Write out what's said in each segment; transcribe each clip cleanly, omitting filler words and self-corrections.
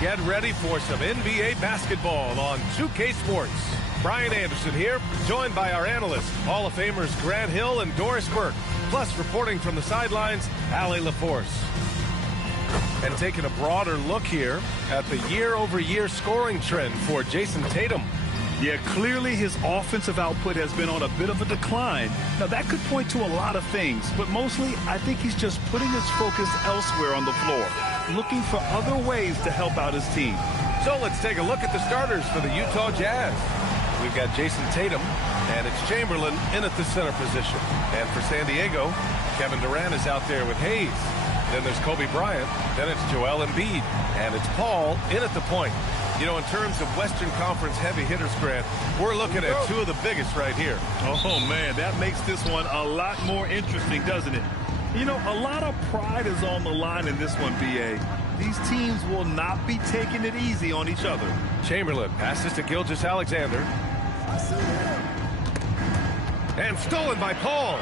Get ready for some NBA basketball on 2K Sports. Brian Anderson here, joined by our analysts, Hall of Famers Grant Hill and Doris Burke, plus reporting from the sidelines, Allie LaForce. And taking a broader look here at the year-over-year scoring trend for Jason Tatum. Yeah, clearly his offensive output has been on a bit of a decline. Now, that could point to a lot of things, but mostly I think he's just putting his focus elsewhere on the floor, looking for other ways to help out his team. So let's take a look at the starters for the Utah Jazz. We've got Jason Tatum, and it's Chamberlain in at the center position. And for San Diego, Kevin Durant is out there with Hayes. Then there's Kobe Bryant. Then it's Joel Embiid. And it's Paul in at the point. You know, in terms of Western Conference heavy hitters, Grant, we're looking at two of the biggest right here. Oh, man, that makes this one a lot more interesting, doesn't it? You know, a lot of pride is on the line in this one, B.A. These teams will not be taking it easy on each other. Chamberlain passes to Gilgeous-Alexander. And stolen by Paul.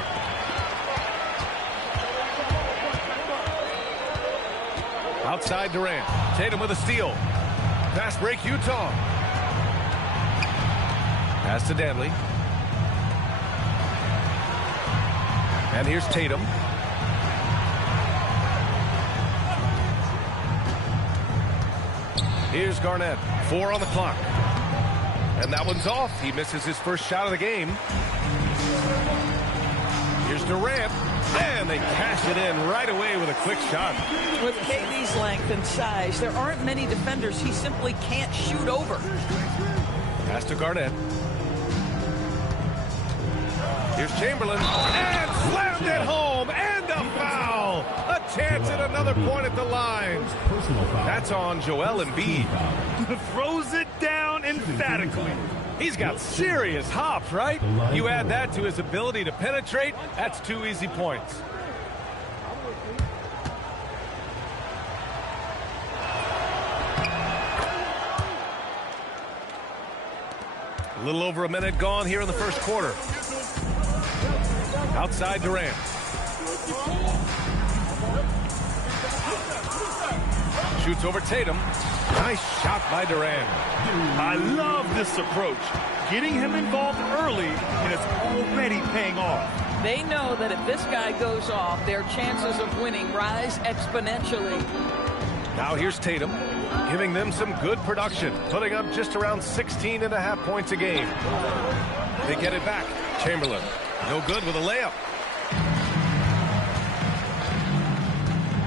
Outside Durant. Tatum with a steal. Fast break Utah. Pass to Danley. And here's Tatum. Here's Garnett. 4 on the clock. And that one's off. He misses his first shot of the game. Here's Durant. And they cash it in right away with a quick shot. With KD's length and size, there aren't many defenders he simply can't shoot over. Pass to Garnett. Here's Chamberlain. And slammed it home. And a foul. A chance at another point at the line. That's on Joel Embiid. Throws it down emphatically. He's got serious hops, right? You add that to his ability to penetrate, that's 2 easy points. A little over a minute gone here in the first quarter. Outside Durant. Shoots over Tatum. Nice shot by Durant. I love this approach. Getting him involved early, and it's already paying off. They know that if this guy goes off, their chances of winning rise exponentially. Now here's Tatum, giving them some good production, putting up just around 16.5 points a game. They get it back. Chamberlain, no good with a layup.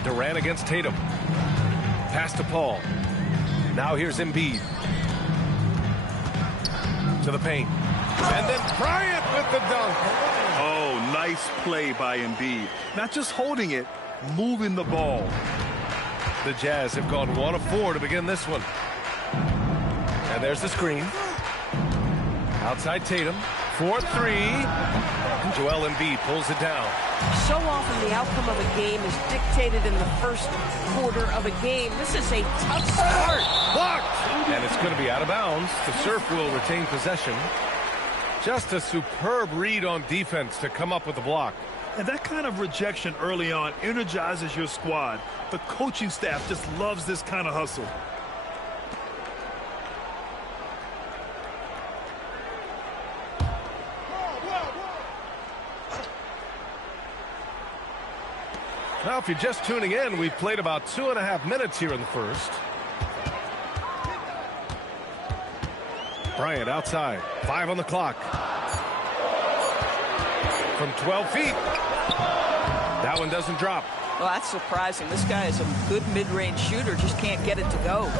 Durant against Tatum. Pass to Paul. Now here's Embiid. To the paint. And then Bryant with the dunk. Oh, nice play by Embiid. Not just holding it, moving the ball. The Jazz have gone 1 of 4 to begin this one. And there's the screen. Outside Tatum. 4-3. And Joel Embiid pulls it down. So often the outcome of a game is dictated in the first quarter of a game. This is a tough start. Blocked! And it's going to be out of bounds. The Surf will retain possession. Just a superb read on defense to come up with the block. And that kind of rejection early on energizes your squad. The coaching staff just loves this kind of hustle. Now, if you're just tuning in, we've played about 2.5 minutes here in the first. Bryant outside. 5 on the clock. From 12 feet. That one doesn't drop. Well, that's surprising. This guy is a good mid-range shooter, just can't get it to go.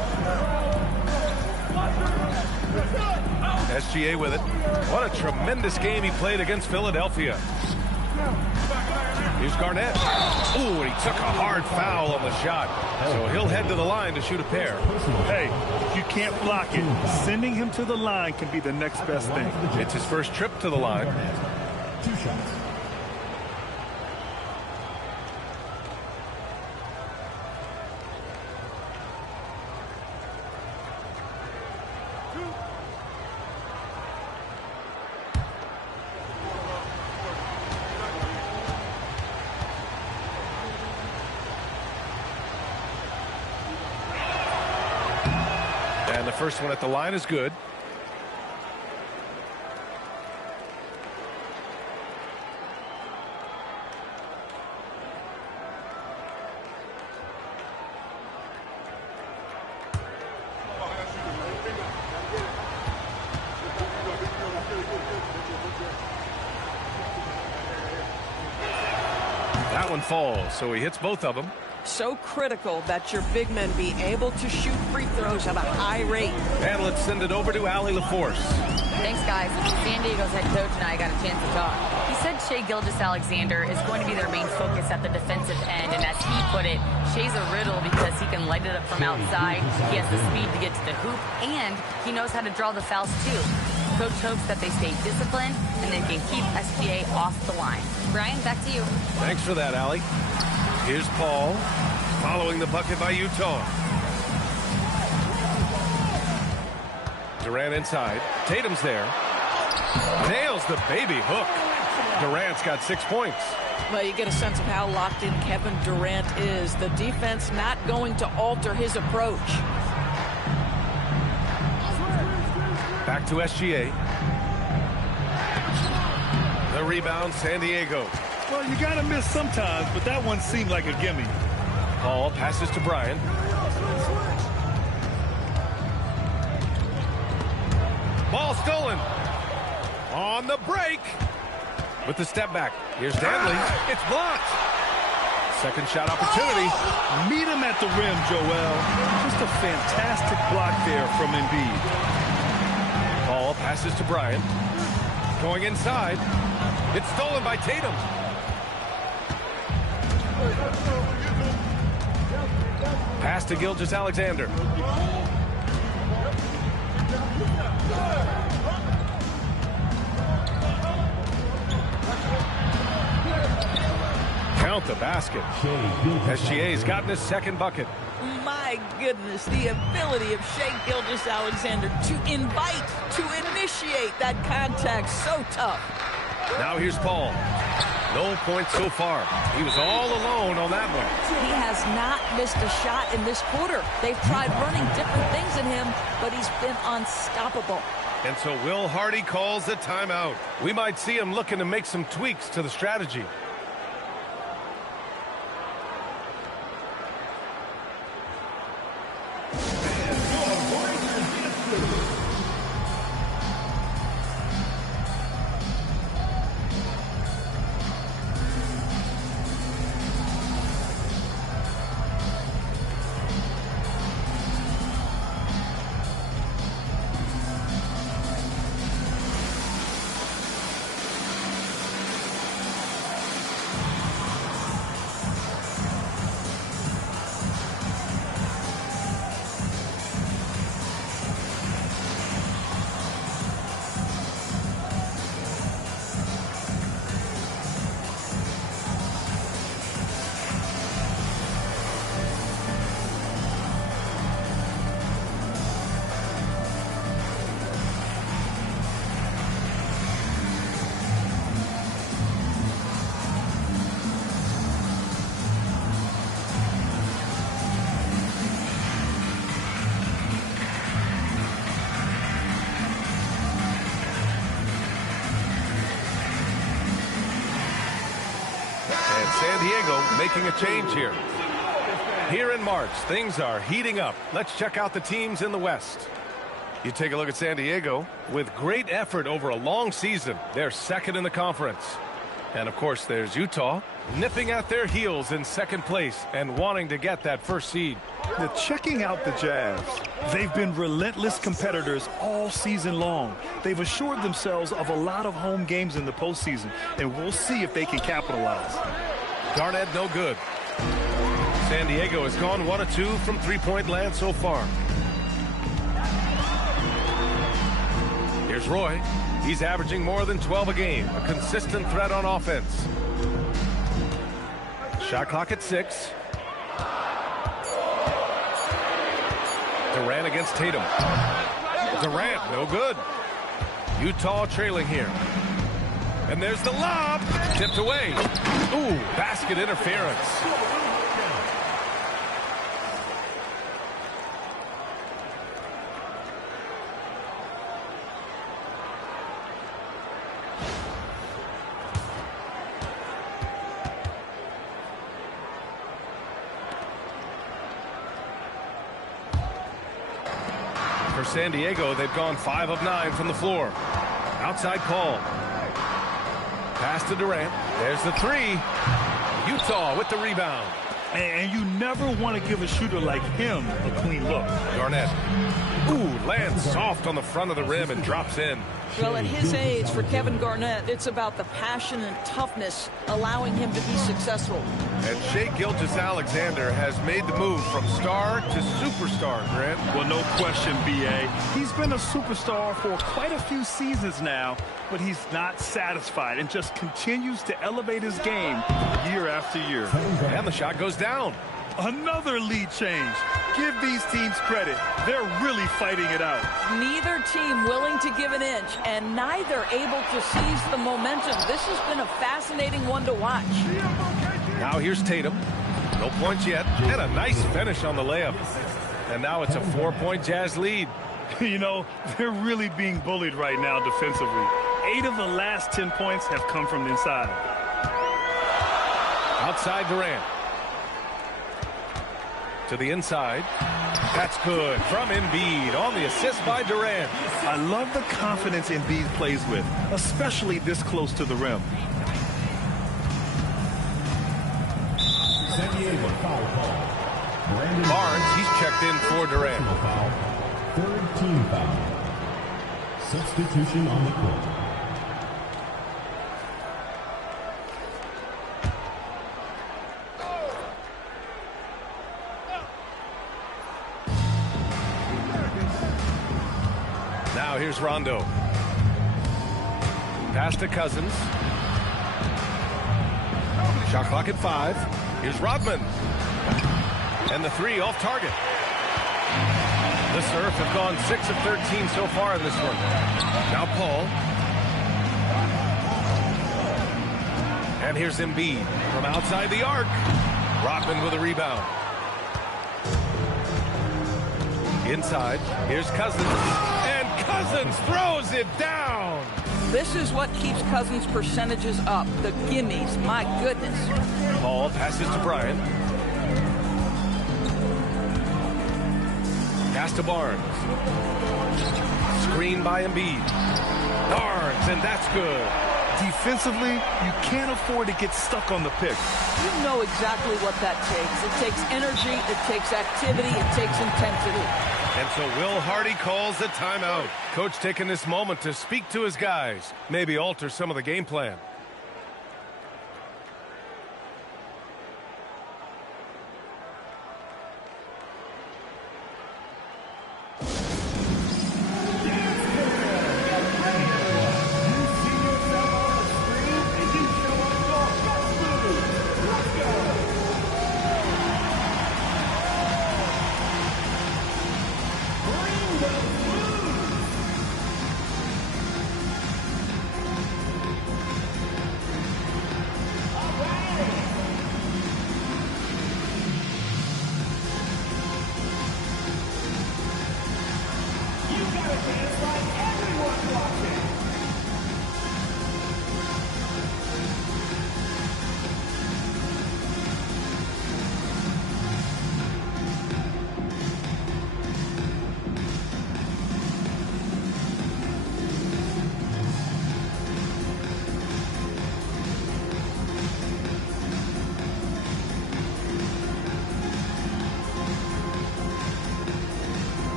SGA with it. What a tremendous game he played against Philadelphia. Here's Garnett. Ooh, and he took a hard foul on the shot. So he'll head to the line to shoot a pair. Hey, if you can't block it, sending him to the line can be the next best thing. It's his first trip to the line. 2 shots. the first one at the line is good. That one falls, so he hits both of them. So critical that your big men be able to shoot free throws at a high rate. And let's send it over to Allie LaForce. Thanks, guys. San Diego's head coach and I got a chance to talk. He said Shai Gilgeous-Alexander is going to be their main focus at the defensive end, and as he put it, Shai's a riddle because he can light it up from outside, he has the speed to get to the hoop, and he knows how to draw the fouls too. Coach hopes that they stay disciplined and they can keep SGA off the line. Brian, back to you. Thanks for that, Allie. Here's Paul, following the bucket by Utah. Durant inside. Tatum's there. Nails the baby hook. Durant's got 6 points. Well, you get a sense of how locked in Kevin Durant is. The defense not going to alter his approach. Back to SGA. The rebound, San Diego. Well, you got to miss sometimes, but that one seemed like a gimme. Paul passes to Bryant. Ball stolen. On the break. With the step back. Here's Danley. It's blocked. Second shot opportunity. Meet him at the rim, Joel. Just a fantastic block there from Embiid. Paul passes to Bryant. Going inside. It's stolen by Tatum. Pass to Gilgeous-Alexander. Count the basket. SGA's gotten his second bucket. My goodness, the ability of Shai Gilgeous-Alexander to invite, to initiate that contact, so tough. Now here's Paul. No points so far. He was all alone on that one. He has not missed a shot in this quarter. They've tried running different things in him, but he's been unstoppable. And so Will Hardy calls the timeout. We might see him looking to make some tweaks to the strategy. San Diego making a change here. Here in March, things are heating up. Let's check out the teams in the West. You take a look at San Diego. With great effort over a long season, they're second in the conference. And, of course, there's Utah, nipping at their heels in second place and wanting to get that first seed. Now, checking out the Jazz, they've been relentless competitors all season long. They've assured themselves of a lot of home games in the postseason, and we'll see if they can capitalize. Garnett, no good. San Diego has gone 1 of 2 from three-point land so far. Here's Roy. He's averaging more than 12 a game, a consistent threat on offense. Shot clock at 6. Durant against Tatum. Durant, no good. Utah trailing here. And there's the lob. Tipped away. Ooh, basket interference. for San Diego, they've gone 5 of 9 from the floor. Outside call. Pass to Durant. There's the 3. Utah with the rebound. And you never want to give a shooter like him a clean look. Garnett. Ooh, lands soft on the front of the rim and drops in. Well, at his age, for Kevin Garnett, it's about the passion and toughness allowing him to be successful. And Shai Gilgeous-Alexander has made the move from star to superstar, Grant. Well, no question, B.A. He's been a superstar for quite a few seasons now, but he's not satisfied and just continues to elevate his game year after year. And the shot goes down. Another lead change. Give these teams credit. They're really fighting it out. Neither team willing to give an inch, and neither able to seize the momentum. This has been a fascinating one to watch. Now here's Tatum. No points yet, and a nice finish on the layup. And now it's a 4-point Jazz lead. You know, they're really being bullied right now defensively. 8 of the last 10 points have come from inside. Outside Durant. To the inside. That's good from Embiid on the assist by Durant. I love the confidence Embiid plays with, especially this close to the rim. San Diego foul call. Barnes, he's checked in for Durant. Foul. 3rd team foul. Substitution on the court. Now here's Rondo. Pass to Cousins. Shot clock at 5. Here's Rodman. And the 3 off target. The Surf have gone 6 of 13 so far in this one. Now Paul. And here's Embiid from outside the arc. Rodman with a rebound. Inside. Here's Cousins. And Cousins throws it down. This is what keeps Cousins' percentages up. The gimmies, my goodness. Paul passes to Bryant. Pass to Barnes. Screen by Embiid. Barnes, and that's good. Defensively, you can't afford to get stuck on the pick. You know exactly what that takes. It takes energy, it takes activity, it takes intensity. And so Will Hardy calls the timeout. Coach taking this moment to speak to his guys, maybe alter some of the game plan.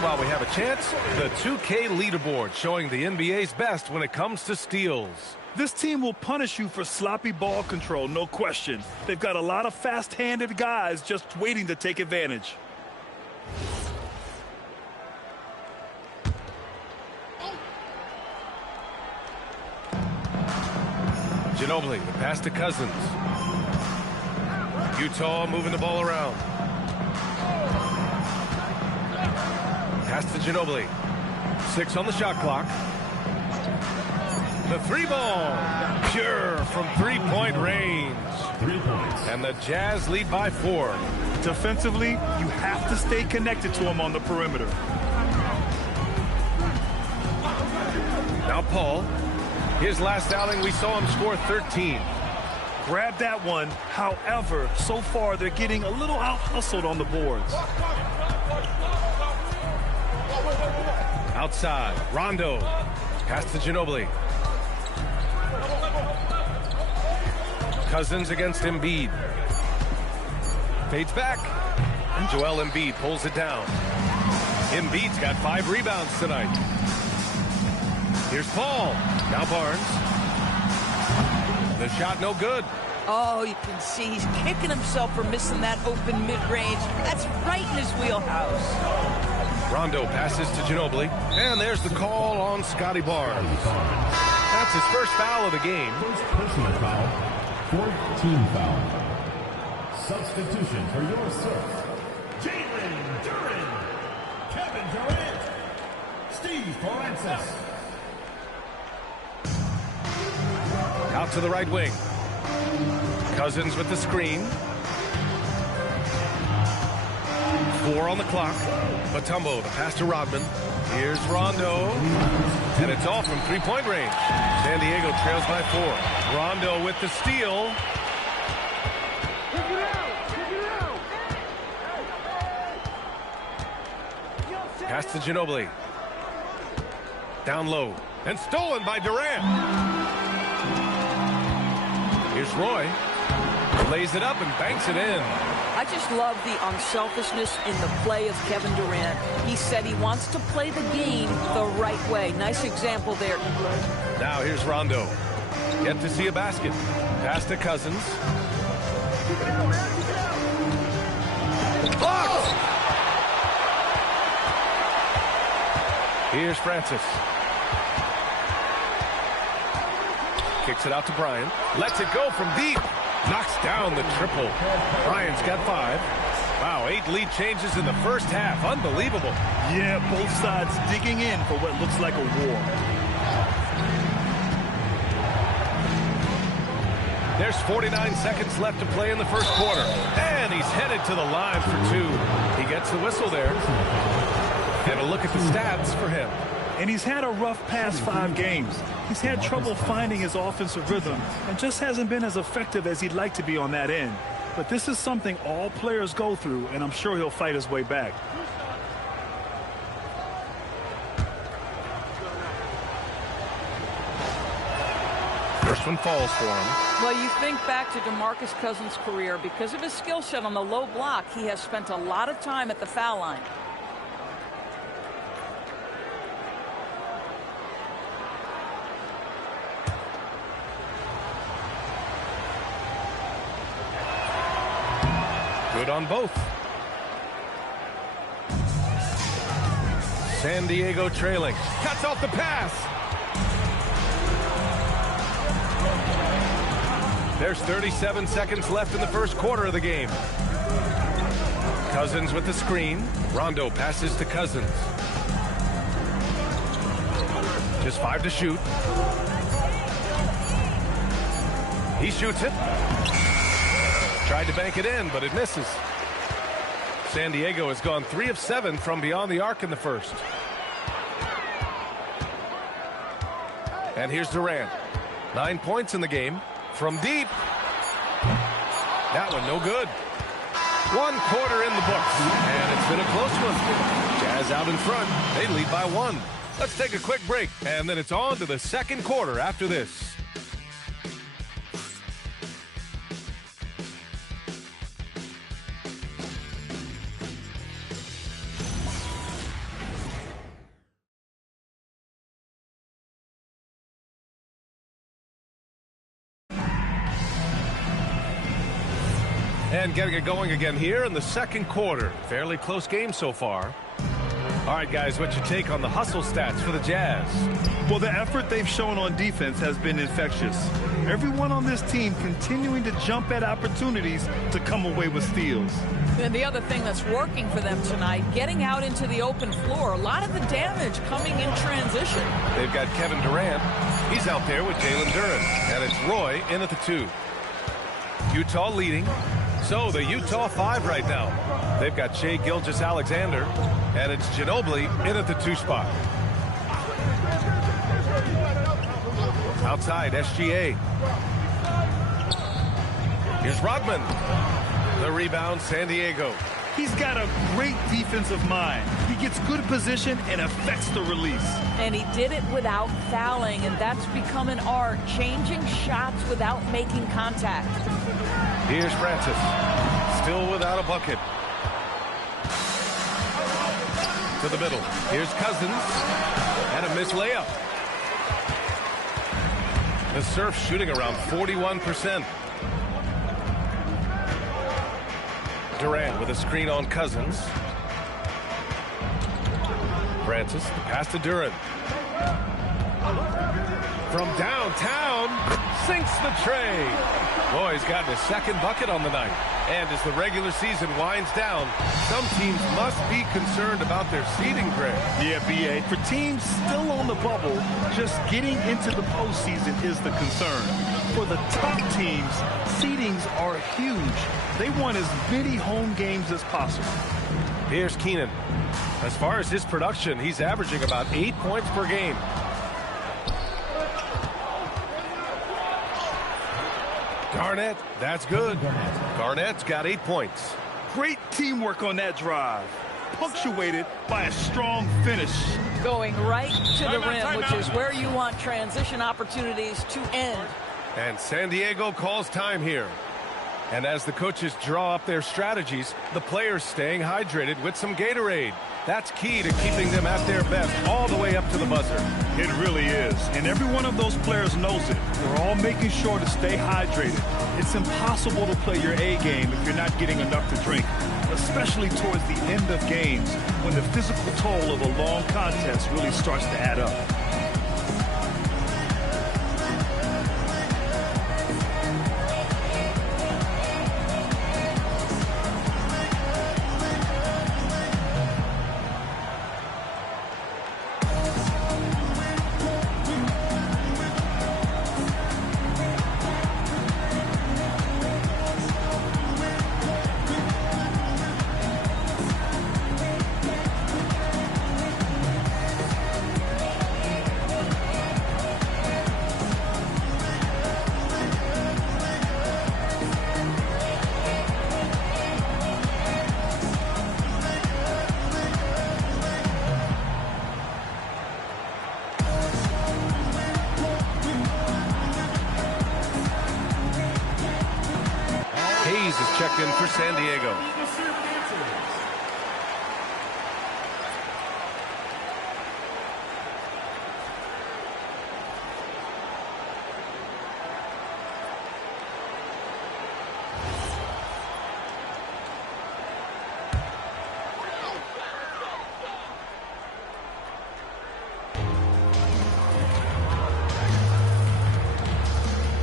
While we have a chance, the 2K leaderboard showing the NBA's best when it comes to steals. This team will punish you for sloppy ball control, no question. They've got a lot of fast-handed guys just waiting to take advantage. Ginobili, the pass to Cousins. Utah moving the ball around. Pass to Ginobili. 6 on the shot clock. The 3 ball. Pure from 3-point range. 3 points. And the Jazz lead by 4. Defensively, you have to stay connected to him on the perimeter. Now Paul. His last outing, we saw him score 13. Grab that one. However, so far they're getting a little out-hustled on the boards. Outside, Rondo. Pass to Ginobili. Cousins against Embiid. Fades back. And Joel Embiid pulls it down. Embiid's got 5 rebounds tonight. Here's Paul. Now Barnes. The shot no good. Oh, you can see he's kicking himself for missing that open mid-range. That's right in his wheelhouse. Rondo passes to Ginobili. And there's the call on Scotty Barnes. That's his first foul of the game. First personal foul, 4th team foul. Substitution for your serve. GM-Dman, Kevin Durant, Steve Francis. Out to the right wing. Cousins with the screen. 4 on the clock. Mutombo, the pass to Rodman. Here's Rondo. And it's off from 3-point range. San Diego trails by 4. Rondo with the steal. Pass to Ginobili. Down low. And stolen by Durant. Here's Roy. Lays it up and banks it in. I just love the unselfishness in the play of Kevin Durant. He said he wants to play the game the right way. Nice example there. Now here's Rondo. Yet to see a basket. Pass to Cousins. Blocked! Here's Francis. Kicks it out to Bryant. Lets it go from deep. Knocks down the triple. Bryant's got 5. Wow, 8 lead changes in the first half. Unbelievable. Yeah, both sides digging in for what looks like a war. There's 49 seconds left to play in the first quarter. And he's headed to the line for 2. He gets the whistle there. And a look at the stats for him. And he's had a rough past 5 games. He's had trouble finding his offensive rhythm and just hasn't been as effective as he'd like to be on that end. But this is something all players go through, and I'm sure he'll fight his way back. First one falls for him. Well, you think back to DeMarcus Cousins' career. Because of his skill set on the low block, he has spent a lot of time at the foul line. Good on both. San Diego trailing. Cuts off the pass. There's 37 seconds left in the first quarter of the game. Cousins with the screen. Rondo passes to Cousins. Just 5 to shoot. He shoots it. Tried to bank it in, but it misses. San Diego has gone 3 of 7 from beyond the arc in the first. And here's Durant. 9 points in the game. From deep. That one no good. 1 quarter in the books. And it's been a close one. Jazz out in front. They lead by 1. Let's take a quick break. And then it's on to the second quarter after this. And getting it going again here in the second quarter. Fairly close game so far. All right, guys, what's your take on the hustle stats for the Jazz? Well, the effort they've shown on defense has been infectious. Everyone on this team continuing to jump at opportunities to come away with steals. And the other thing that's working for them tonight, getting out into the open floor. A lot of the damage coming in transition. They've got Kevin Durant. He's out there with Jalen Duren. And it's Roy in at the 2. Utah leading. So the Utah 5 right now. They've got Shai Gilgeous-Alexander, and it's Ginobili in at the 2 spot. Outside, SGA. Here's Rodman. The rebound, San Diego. He's got a great defensive mind. He gets good position and affects the release. And he did it without fouling, and that's become an art, changing shots without making contact. Here's Francis, still without a bucket. To the middle. Here's Cousins, and a missed layup. The Surf shooting around 41%. Durant with a screen on Cousins. Francis, the pass to Durant. From downtown, sinks the tray. Boy, he's gotten his second bucket on the night. And as the regular season winds down, some teams must be concerned about their seeding, Greg. Yeah, B.A. For teams still on the bubble, just getting into the postseason is the concern. For the top teams, seedings are huge. They want as many home games as possible. Here's Keenan. As far as his production, he's averaging about 8 points per game. Garnett, that's good. Garnett's got 8 points. Great teamwork on that drive, punctuated by a strong finish. Going right to the rim, which is where you want transition opportunities to end. And San Diego calls time here. And as the coaches draw up their strategies, the players staying hydrated with some Gatorade. That's key to keeping them at their best all the way up to the buzzer. It really is. And every one of those players knows it. They're all making sure to stay hydrated. It's impossible to play your A game if you're not getting enough to drink, especially towards the end of games when the physical toll of a long contest really starts to add up. Hayes is checked in for San Diego.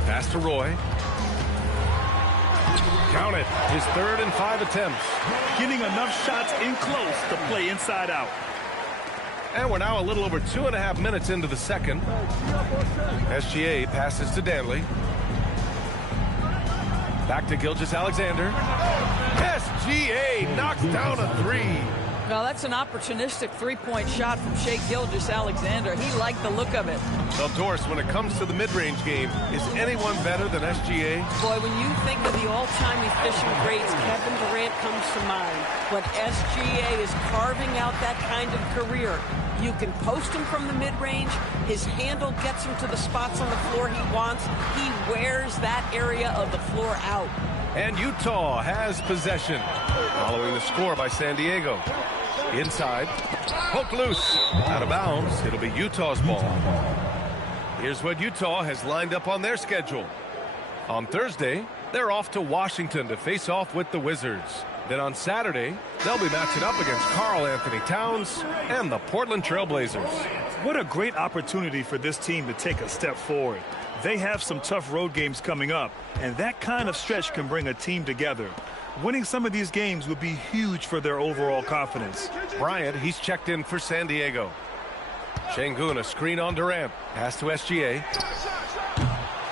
Pass to Roy. Count it. His third and 5 attempts. Getting enough shots in close to play inside out. And we're now a little over 2.5 minutes into the second. SGA passes to Danley. Back to Gilgeous-Alexander. SGA knocks down a three. Well, that's an opportunistic three-point shot from Shai Gilgeous-Alexander. He liked the look of it. Well, Doris, when it comes to the mid-range game, is anyone better than SGA? Boy, when you think of the all-time efficient greats, Kevin Durant comes to mind. But SGA is carving out that kind of career. You can post him from the mid-range. His handle gets him to the spots on the floor he wants. He wears that area of the floor out. And Utah has possession, following the score by San Diego. Inside, poke loose, out of bounds. It'll be Utah's ball. Here's what Utah has lined up on their schedule. On Thursday, they're off to Washington to face off with the Wizards. Then on Saturday, they'll be matching up against Karl Anthony Towns and the Portland Trail Blazers. What a great opportunity for this team to take a step forward. They have some tough road games coming up, and that kind of stretch can bring a team together. Winning some of these games would be huge for their overall confidence. Bryant, he's checked in for San Diego. Şengün, a screen on Durant. Pass to SGA.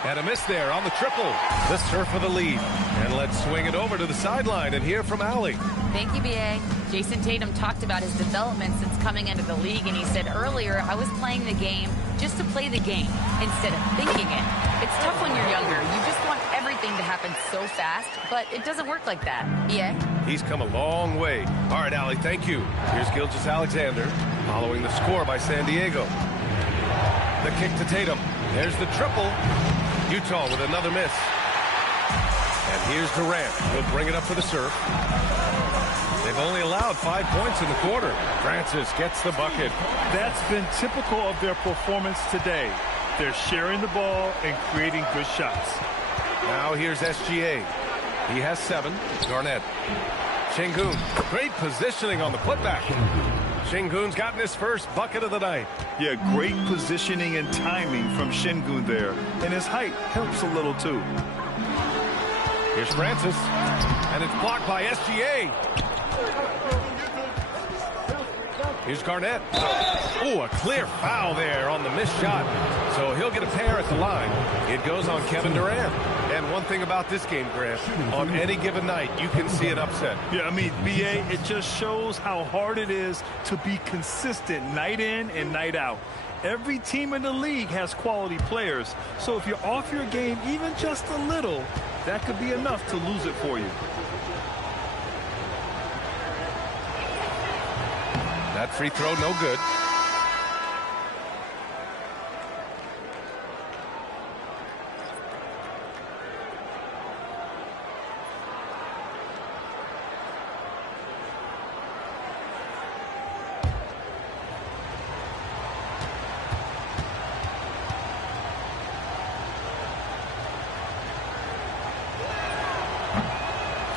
And a miss there on the triple. The Surf for the lead. And let's swing it over to the sideline and hear from Allie. Thank you, B.A. Jason Tatum talked about his development since coming into the league, and he said earlier, I was playing the game just to play the game instead of thinking it. It's tough when you're younger. You just want everything to happen so fast, but it doesn't work like that. Yeah. He's come a long way. All right, Allie, thank you. Here's Gilgeous-Alexander following the score by San Diego. The kick to Tatum. There's the triple. Utah with another miss. And here's Durant. He'll bring it up for the serve. They've only allowed 5 points in the quarter. Francis gets the bucket. That's been typical of their performance today. They're sharing the ball and creating good shots. Now here's SGA. He has 7. Garnett. Şengün. Great positioning on the putback. Şengün's gotten his first bucket of the night. Yeah, great positioning and timing from Şengün there. And his height helps a little too. Here's Francis. And it's blocked by SGA. Here's Garnett. Oh, a clear foul there on the missed shot. So he'll get a pair at the line. It goes on Kevin Durant. And one thing about this game, Grant, on any given night, you can see an upset. Yeah, I mean, BA, it just shows how hard it is to be consistent night in and night out. Every team in the league has quality players. So if you're off your game even just a little, that could be enough to lose it for you. That free throw, no good.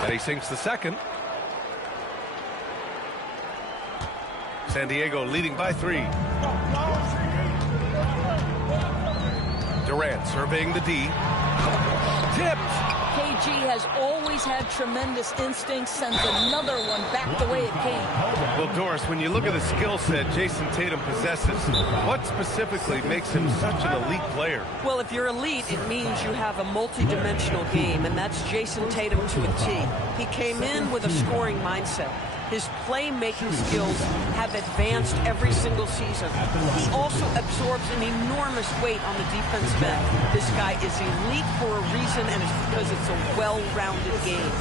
And he sinks the second. San Diego leading by 3. Durant surveying the D. Tipped. KG has always had tremendous instincts, sends another one back the way it came. Well, Doris, when you look at the skill set Jason Tatum possesses, what specifically makes him such an elite player? Well, if you're elite, it means you have a multi-dimensional game, and that's Jason Tatum to a T. He came in with a scoring mindset. His playmaking skills have advanced every single season. He also absorbs an enormous weight on the defensive end. This guy is elite for a reason, and it's because it's a well-rounded game.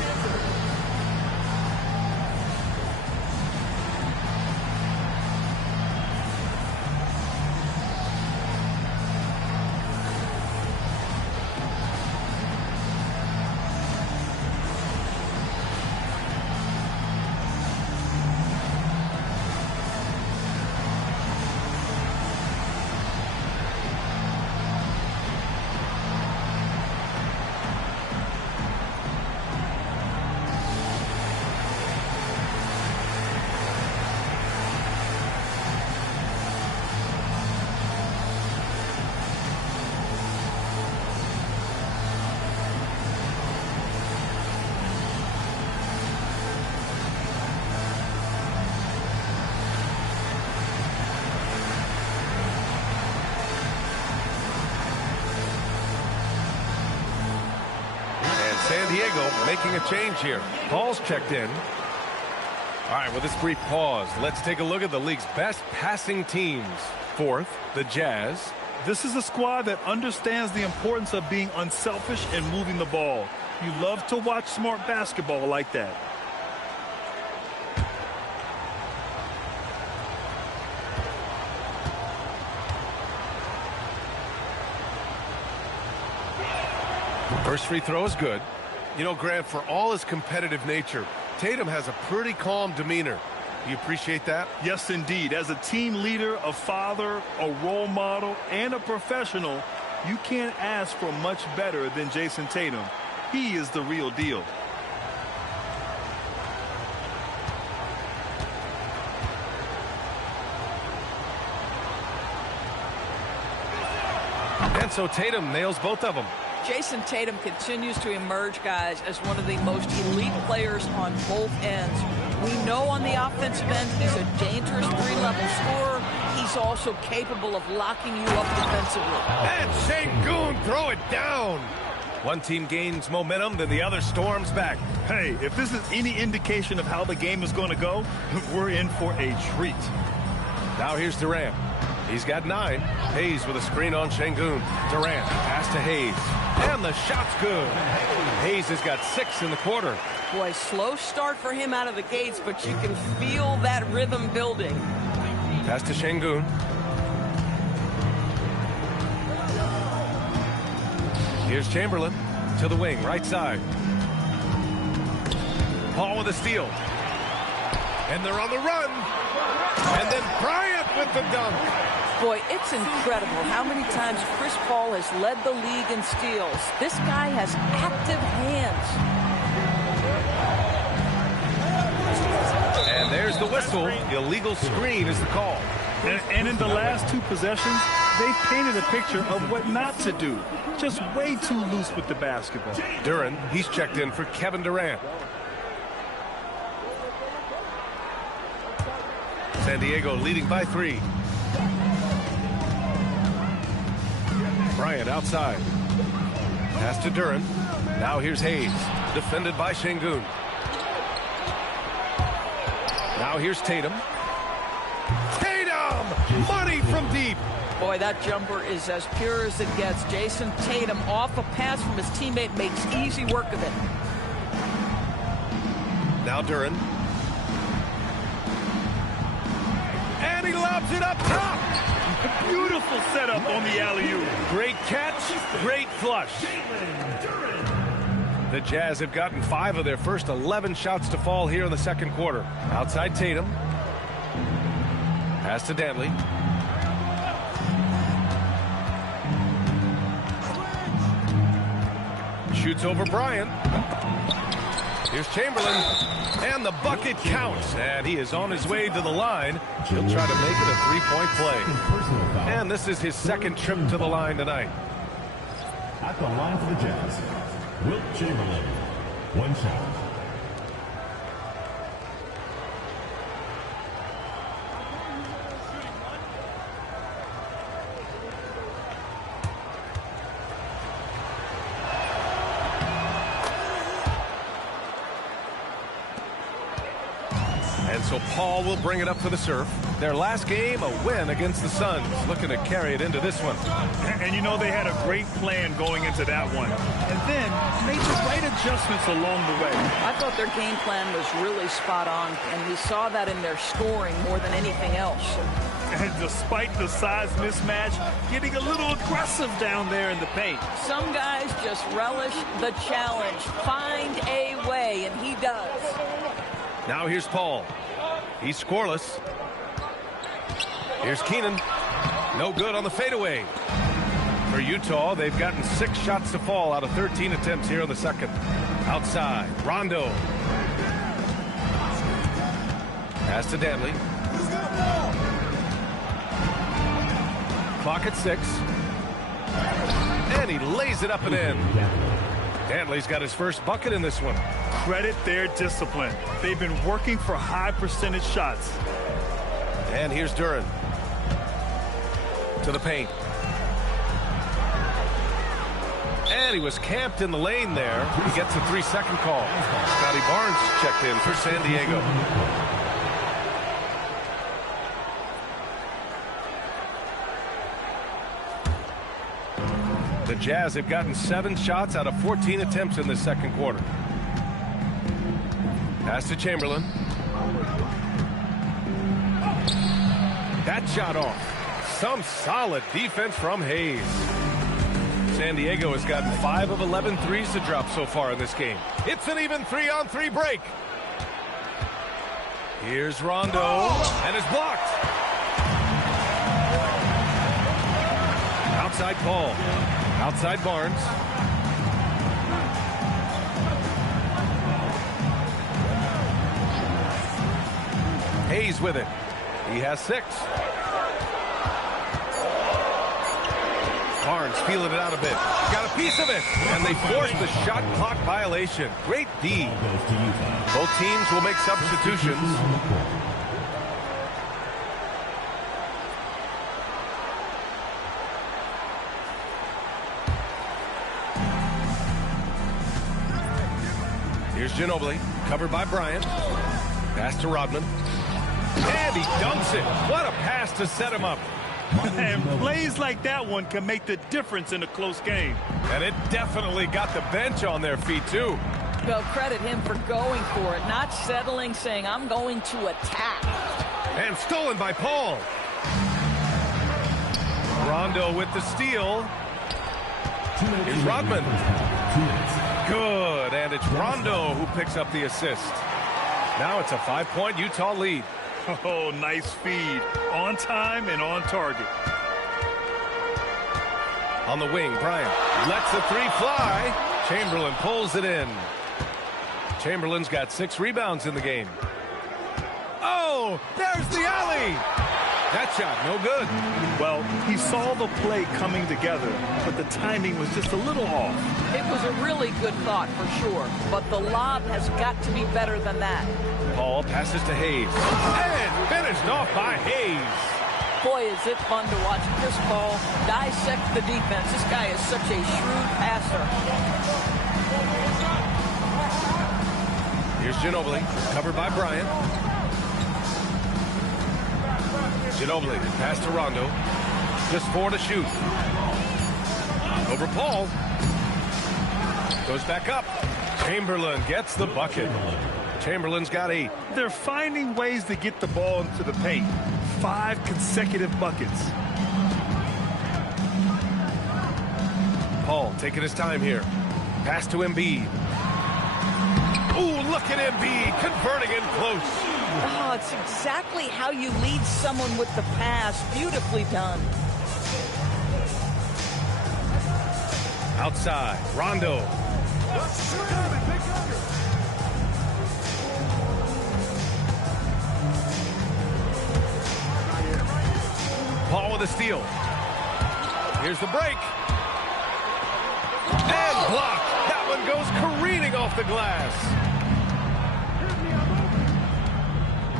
San Diego making a change here. Paul's checked in. All right, with this brief pause, let's take a look at the league's best passing teams. 4th, the Jazz. This is a squad that understands the importance of being unselfish and moving the ball. You love to watch smart basketball like that. First free throw is good. You know, Grant, for all his competitive nature, Tatum has a pretty calm demeanor. You appreciate that? Yes, indeed. As a team leader, a father, a role model, and a professional, you can't ask for much better than Jason Tatum. He is the real deal. And so Tatum nails both of them. Jason Tatum continues to emerge, guys, as one of the most elite players on both ends. We know on the offensive end he's a dangerous three-level scorer. He's also capable of locking you up defensively. And Şengün throw it down. One team gains momentum, then the other storms back. Hey, if this is any indication of how the game is going to go, we're in for a treat. Now here's Durant. He's got 9. Hayes with a screen on Şengün. Durant, pass to Hayes. And the shot's good. Hayes has got 6 in the quarter. Boy, slow start for him out of the gates, but you can feel that rhythm building. Pass to Şengün. Here's Chamberlain to the wing, right side. Paul with a steal. And they're on the run. And then Bryant with the dunk. Boy, it's incredible how many times Chris Paul has led the league in steals. This guy has active hands. And there's the whistle. Illegal screen is the call. And in the last 2 possessions, they painted a picture of what not to do. Just way too loose with the basketball. Duren, he's checked in for Kevin Durant. San Diego leading by 3. Bryant outside. Pass to Duren. Now here's Hayes. Defended by Şengün. Now here's Tatum. Tatum! Money from deep. Boy, that jumper is as pure as it gets. Jason Tatum off a pass from his teammate makes easy work of it. Now Duren. And he lobs it up top. Beautiful setup on the alley-oop. Great catch, great flush. The Jazz have gotten 5 of their first 11 shots to fall here in the second quarter. Outside Tatum. Pass to Dantley. Shoots over Bryant. Here's Chamberlain. And the bucket counts. And he is on his way to the line. He'll try to make it a 3-point play. And this is his second trip to the line tonight. At the line for the Jazz, Wilt Chamberlain. 1 shot. And so Paul will bring it up to the serve. Their last game, a win against the Suns. Looking to carry it into this one. And you know they had a great plan going into that one. And then made the right adjustments along the way. I thought their game plan was really spot on, and we saw that in their scoring more than anything else. And despite the size mismatch, getting a little aggressive down there in the paint. Some guys just relish the challenge. Find a way, and he does. Now here's Paul. He's scoreless. Here's Keenan. No good on the fadeaway. For Utah, they've gotten 6 shots to fall out of 13 attempts here in the second. Outside, Rondo. Pass to Dantley. Clock at 6. And he lays it up and in. Dantley's got his first bucket in this one. Credit their discipline. They've been working for high percentage shots. And here's Duren. To the paint. And he was camped in the lane there. He gets a 3-second call. Scotty Barnes checked in for San Diego. The Jazz have gotten 7 shots out of 14 attempts in the second quarter. Pass to Chamberlain. That shot off. Some solid defense from Hayes. San Diego has gotten 5 of 11 threes to drop so far in this game. It's an even 3-on-3 break. Here's Rondo, and it's blocked. Outside Paul. Outside Barnes. Hayes with it. He has 6. Barnes feeling it out a bit. Got a piece of it. And they forced the shot clock violation. Great D. Both teams will make substitutions. Here's Ginobili, covered by Bryant. Pass to Rodman. And he dunks it. What a pass to set him up. And plays like that one can make the difference in a close game. And it definitely got the bench on their feet, too. Well, credit him for going for it, not settling, saying, I'm going to attack. And stolen by Paul. Rondo with the steal. Here's Rodman. Good, and it's Rondo who picks up the assist. Now it's a 5-point Utah lead. Oh, nice feed. On time and on target. On the wing, Bryant lets the three fly. Chamberlain pulls it in. Chamberlain's got 6 rebounds in the game. Oh, there's the alley. That shot, no good. Well, he saw the play coming together, but the timing was just a little off. It was a really good thought for sure, but the lob has got to be better than that. Paul passes to Hayes. And finished off by Hayes. Boy, is it fun to watch Chris Paul dissect the defense. This guy is such a shrewd passer. Here's Ginobili, covered by Bryant. Ginobili, pass to Rondo. Just 4 to shoot. Over Paul. Goes back up. Chamberlain gets the bucket. Chamberlain's got 8. They're finding ways to get the ball into the paint. 5 consecutive buckets. Paul taking his time here. Pass to Embiid. Ooh, look at Embiid converting in close. Oh, it's exactly how you lead someone with the pass. Beautifully done. Outside, Rondo. Paul with a steal. Here's the break. And blocked. That one goes careening off the glass.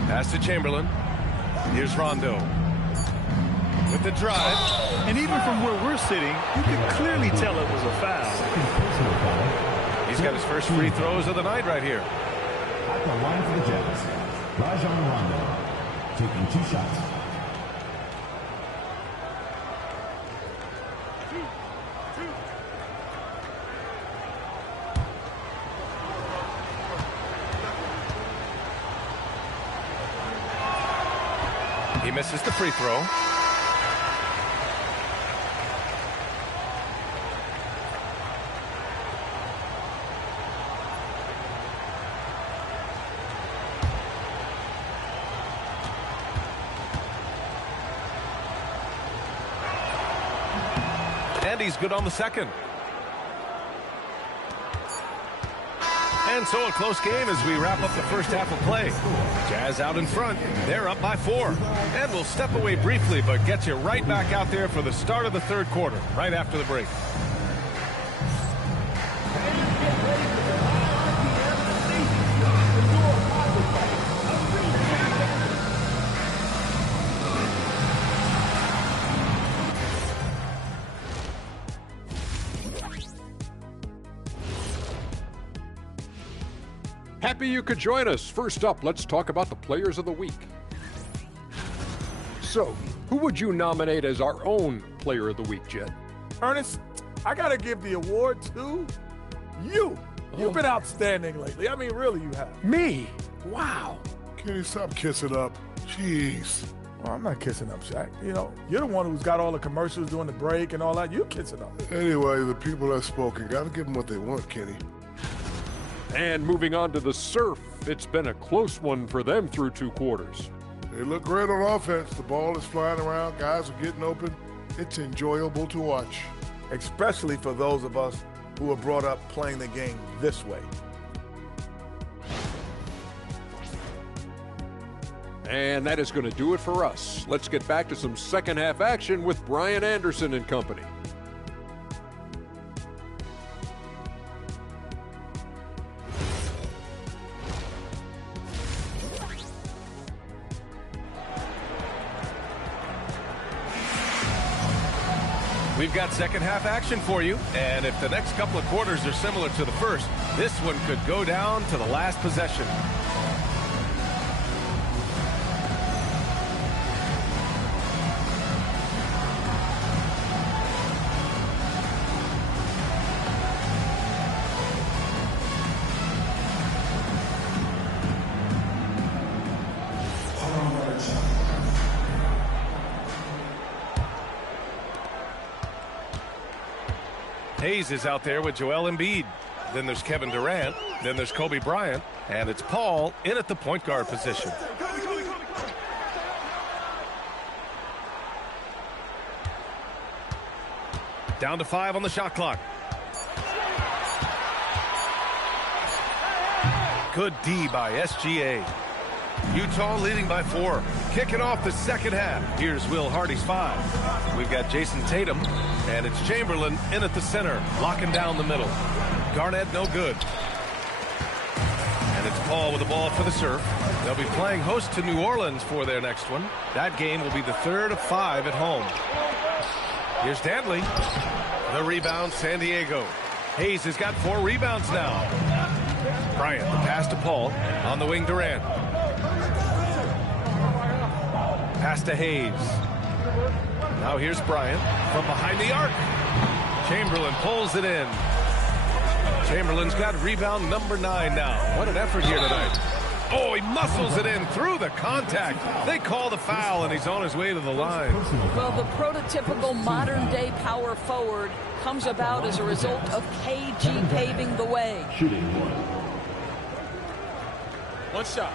Pass to Chamberlain. Here's Rondo. With the drive. And even from where we're sitting, you can clearly tell it was a foul. He's got his first free throws of the night right here. At the line for the Jazz, Rajon Rondo taking 2 shots. He misses the free throw. And he's good on the second. And so a close game as we wrap up the first half of play. Jazz out in front. They're up by 4. And we'll step away briefly, but get you right back out there for the start of the third quarter, right after the break. Happy you could join us. First up, let's talk about the players of the week. So, who would you nominate as our own player of the week, Jed? Ernest, I got to give the award to you. You've been outstanding lately. I mean, really, you have. Me? Wow. Kenny, stop kissing up. Jeez. Well, I'm not kissing up, Shaq. You know, you're the one who's got all the commercials during the break and all that. You're kissing up. Anyway, the people that spoken got to give them what they want, Kenny. And moving on to the Surf, it's been a close one for them through 2 quarters. They look great on offense. The ball is flying around. Guys are getting open. It's enjoyable to watch. Especially for those of us who were brought up playing the game this way. And that is going to do it for us. Let's get back to some second half action with Brian Anderson and company. We've got second half action for you, and if the next couple of quarters are similar to the first, this one could go down to the last possession. Hayes is out there with Joel Embiid. Then there's Kevin Durant. Then there's Kobe Bryant. And it's Paul in at the point guard position. Down to 5 on the shot clock. Good D by SGA. Utah leading by 4. Kicking off the second half. Here's Will Hardy's 5. We've got Jason Tatum, and it's Chamberlain in at the center, locking down the middle. Garnett no good. And it's Paul with the ball for the Surf. They'll be playing host to New Orleans for their next one. That game will be the 3rd of 5 at home. Here's Dantley. The rebound, San Diego. Hayes has got 4 rebounds now. Bryant, the pass to Paul. On the wing, Durant. Pass to Hayes. Now here's Bryant from behind the arc. Chamberlain pulls it in. Chamberlain's got rebound number 9 now. What an effort here tonight. Oh, he muscles it in through the contact. They call the foul, and he's on his way to the line. Well, the prototypical modern-day power forward comes about as a result of KG paving the way. Shooting 1. One shot.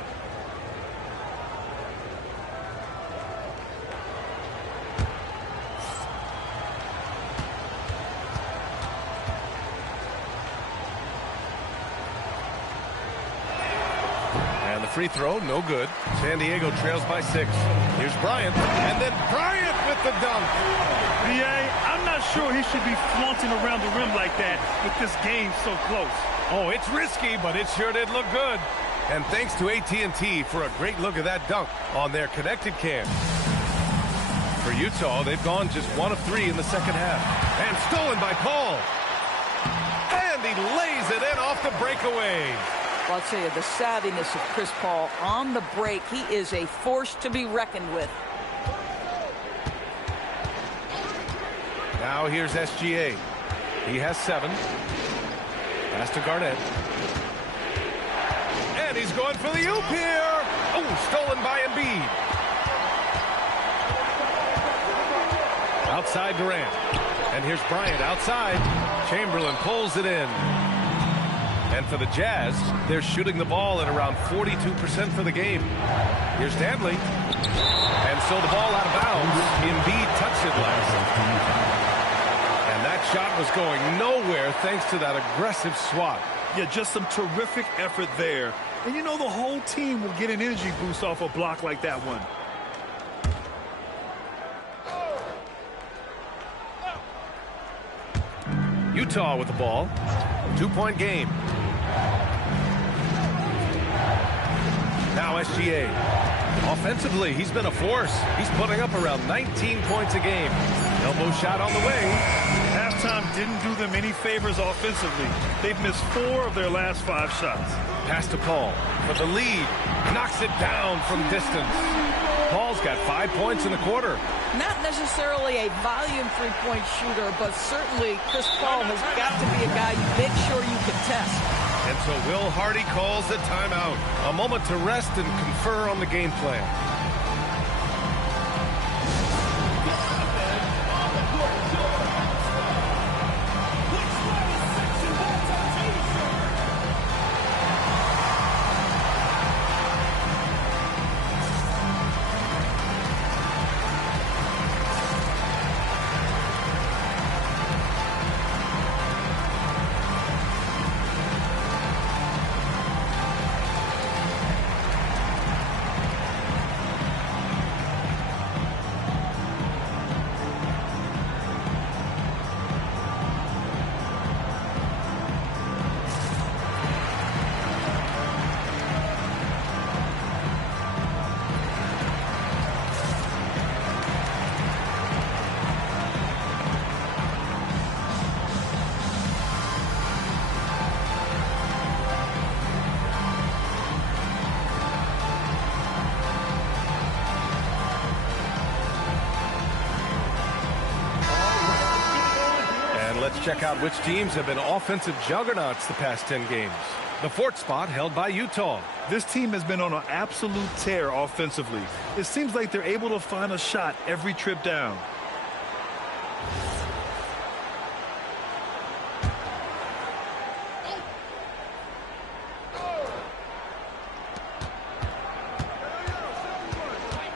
Free throw, no good. San Diego trails by 6. Here's Bryant, and then Bryant with the dunk. I'm not sure he should be flaunting around the rim like that with this game so close. Oh, it's risky, but it sure did look good. And thanks to AT&T for a great look at that dunk on their connected cam. For Utah, they've gone just 1 of 3 in the second half. And stolen by Paul. And he lays it in off the breakaway. Well, I'll tell you, the savviness of Chris Paul on the break, he is a force to be reckoned with. Now here's SGA. He has 7. Pass to Garnett. And he's going for the oop here. Oh, stolen by Embiid. Outside Durant. And here's Bryant outside. Chamberlain pulls it in. And for the Jazz, they're shooting the ball at around 42% for the game. Here's Dantley. And so the ball out of bounds. Embiid touched it last. And that shot was going nowhere thanks to that aggressive swat. Yeah, just some terrific effort there. And you know the whole team will get an energy boost off a block like that one. Utah with the ball. 2-point game. Now SGA. Offensively, he's been a force. He's putting up around 19 points a game. Elbow shot on the wing. Halftime didn't do them any favors offensively. They've missed 4 of their last 5 shots. Pass to Paul for the lead. Knocks it down from distance. Paul's got 5 points in the quarter. Not necessarily a volume three-point shooter, but certainly Chris Paul has got to be a guy you make sure you can test. And so Will Hardy calls the timeout. A moment to rest and confer on the game plan. Let's check out which teams have been offensive juggernauts the past 10 games. The 4th spot held by Utah. This team has been on an absolute tear offensively. It seems like they're able to find a shot every trip down.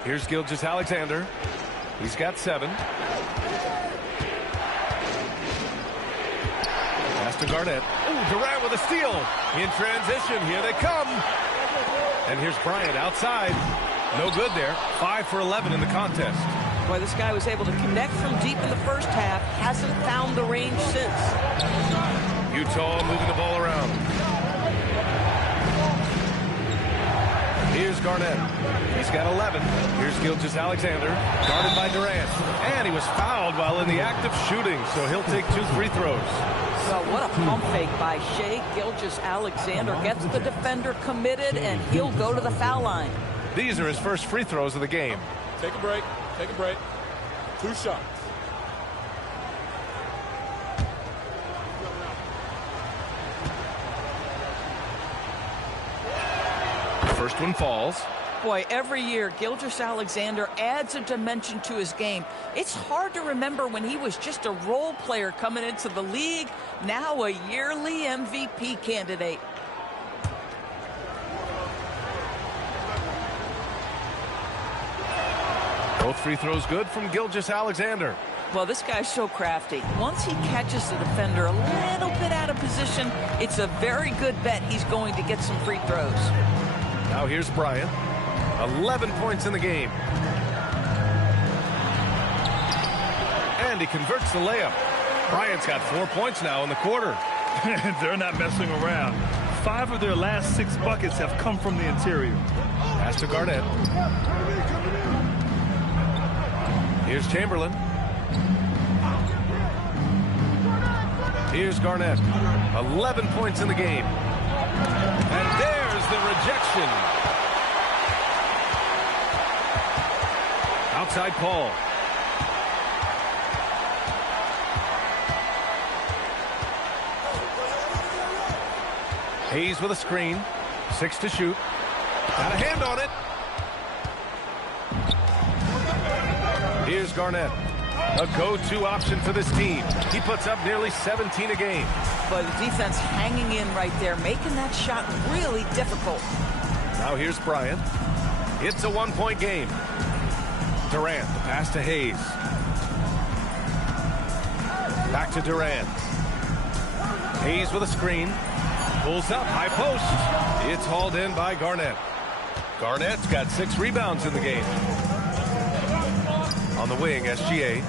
Here's Gilgeous-Alexander. He's got 7. Pass to Garnett. Ooh, Durant with a steal. In transition, here they come. And here's Bryant outside. No good there. 5 for 11 in the contest. Boy, this guy was able to connect from deep in the first half. Hasn't found the range since. Utah moving the ball around. Here's Garnett. He's got 11. Here's Gilgeous-Alexander. Guarded by Durant. And he was fouled while in the act of shooting, so he'll take 2 free throws. Well, what a pump fake by Shai Gilgeous-Alexander. Gets the defender committed, and he'll go to the foul line. These are his first free throws of the game. Take a break. Take a break. 2 shots. First one falls. Boy, every year, Gilgeous-Alexander adds a dimension to his game. It's hard to remember when he was just a role player coming into the league, now a yearly MVP candidate. Both free throws good from Gilgeous-Alexander. Well, this guy's so crafty. Once he catches the defender a little bit out of position, it's a very good bet he's going to get some free throws. Now here's Bryant. 11 points in the game. And he converts the layup. Bryant's got 4 points now in the quarter. They're not messing around. 5 of their last 6 buckets have come from the interior. Pass to Garnett. Here's Chamberlain. Here's Garnett. 11 points in the game. And there's the rejection. Outside Paul. Hayes with a screen. 6 to shoot. Got a hand on it. Here's Garnett. A go-to option for this team. He puts up nearly 17 a game. But the defense hanging in right there, making that shot really difficult. Now here's Bryant. It's a 1-point game. Durant, the pass to Hayes. Back to Durant. Hayes with a screen. Pulls up, high post. It's hauled in by Garnett. Garnett's got 6 rebounds in the game. On the wing, SGA.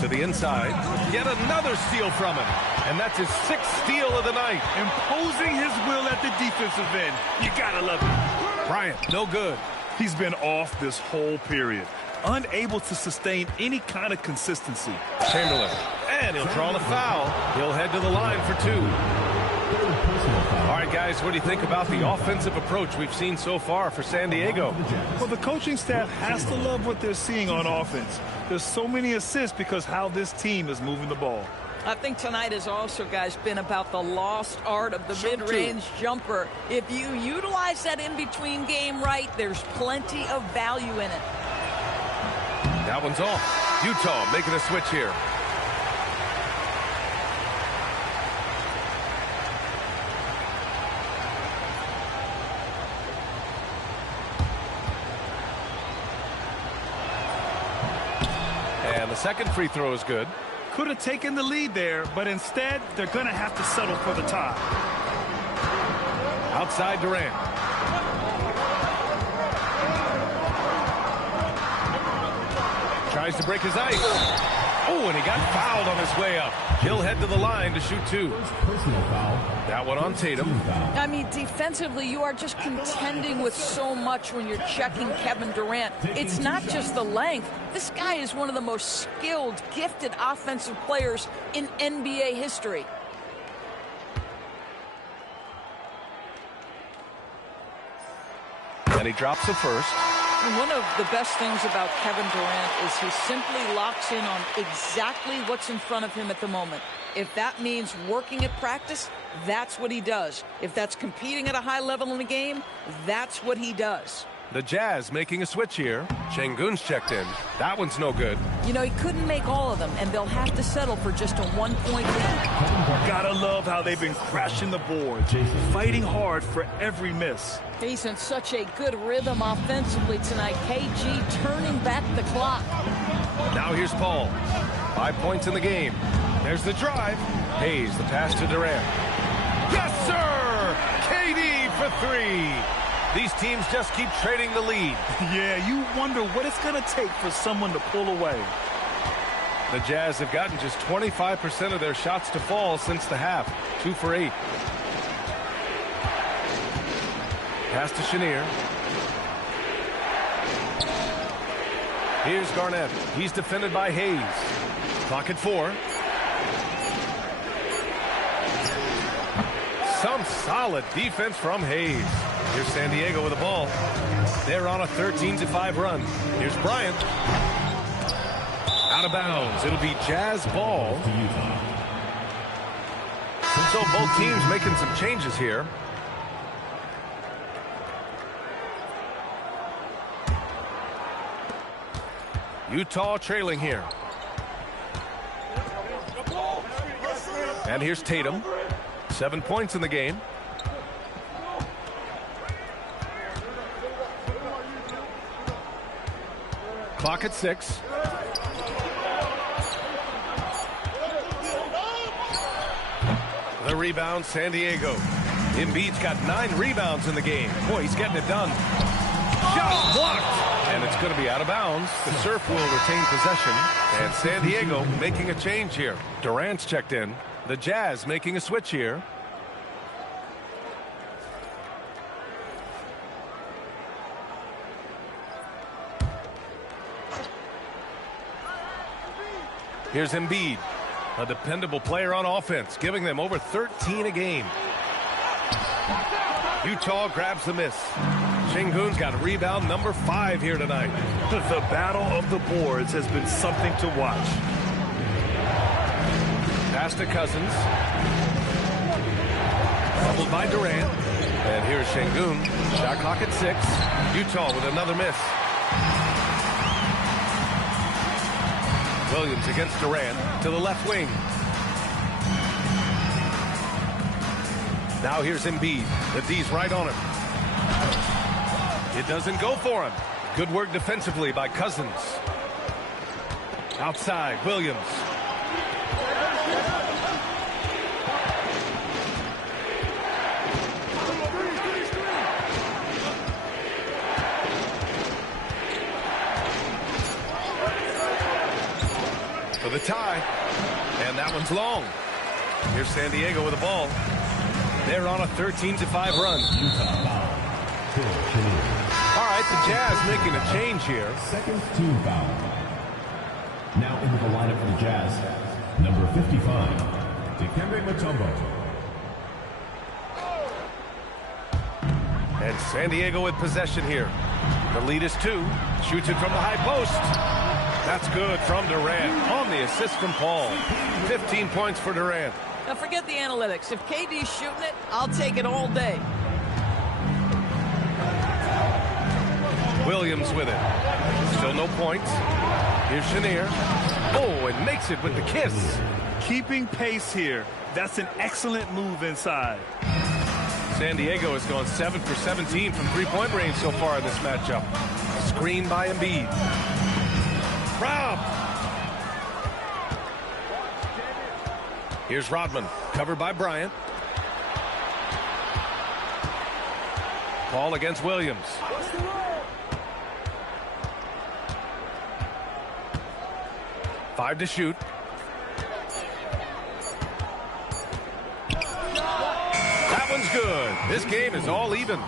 To the inside. Yet another steal from him. And that's his 6th steal of the night. Imposing his will at the defensive end. You gotta love it. Bryant, no good. He's been off this whole period. Unable to sustain any kind of consistency. Chamberlain. And he'll draw the foul. He'll head to the line for 2. All right, guys, what do you think about the offensive approach we've seen so far for San Diego? Well, the coaching staff has to love what they're seeing on offense. There's so many assists because how this team is moving the ball. I think tonight has also, guys, been about the lost art of the mid-range jumper. If you utilize that in-between game right, there's plenty of value in it. That one's off. Utah making a switch here. And the second free throw is good. Could have taken the lead there, but instead, they're going to have to settle for the tie. Outside Durant. Tries to break his ice. Oh, and he got fouled on his way up. He'll head to the line to shoot 2. That one on Tatum. I mean, defensively, you are just contending with so much when you're checking Kevin Durant. It's not just the length. This guy is one of the most skilled, gifted offensive players in NBA history. And he drops the first. And one of the best things about Kevin Durant is he simply locks in on exactly what's in front of him at the moment. If that means working at practice, that's what he does. If that's competing at a high level in the game, that's what he does. The Jazz making a switch here. Şengün's checked in. That one's no good. You know, he couldn't make all of them, and they'll have to settle for just a 1-point lead. Gotta love how they've been crashing the boards, fighting hard for every miss. He's in such a good rhythm offensively tonight. KG turning back the clock. Now here's Paul. 5 points in the game. There's the drive. Hayes, the pass to Durant. Yes, sir! KD for 3. These teams just keep trading the lead. Yeah, you wonder what it's going to take for someone to pull away. The Jazz have gotten just 25% of their shots to fall since the half. 2 for 8. Pass to Chenier. Here's Garnett. He's defended by Hayes. Clock at 4. Some solid defense from Hayes. Here's San Diego with the ball. They're on a 13-5 run. Here's Bryant. Out of bounds. It'll be Jazz ball. So both teams making some changes here. Utah trailing here. And here's Tatum. 7 points in the game. Clock at 6. The rebound, San Diego. Embiid's got 9 rebounds in the game. Boy, he's getting it done. Shot blocked. And it's going to be out of bounds. The Surf will retain possession. And San Diego making a change here. Durant's checked in. The Jazz making a switch here. Here's Embiid, a dependable player on offense, giving them over 13 a game. Utah grabs the miss. Şengün's got rebound number 5 here tonight. The battle of the boards has been something to watch. Pass to Cousins. Doubled by Durant. And here's Şengün. Shot clock at 6. Utah with another miss. Williams against Durant to the left wing. Now here's Embiid. The D's right on him. It doesn't go for him. Good work defensively by Cousins. Outside, Williams. For the tie. And that one's long. Here's San Diego with the ball. They're on a 13-5 run. All right, the Jazz making a change here. Second team foul. Now into the lineup for the Jazz, number 55, Dikembe Mutombo. And San Diego with possession here. The lead is 2. Shoots it from the high post. That's good from Durant on the assist from Paul. 15 points for Durant. Now forget the analytics. If KD's shooting it, I'll take it all day. Williams with it. Still no points. Here's Chenier. Oh, and makes it with the kiss. Keeping pace here. That's an excellent move inside. San Diego has gone 7 for 17 from three-point range so far in this matchup. Screen by Embiid. Rob. Here's Rodman, covered by Bryant. Paul against Williams. Five to shoot. That one's good. This game is all even.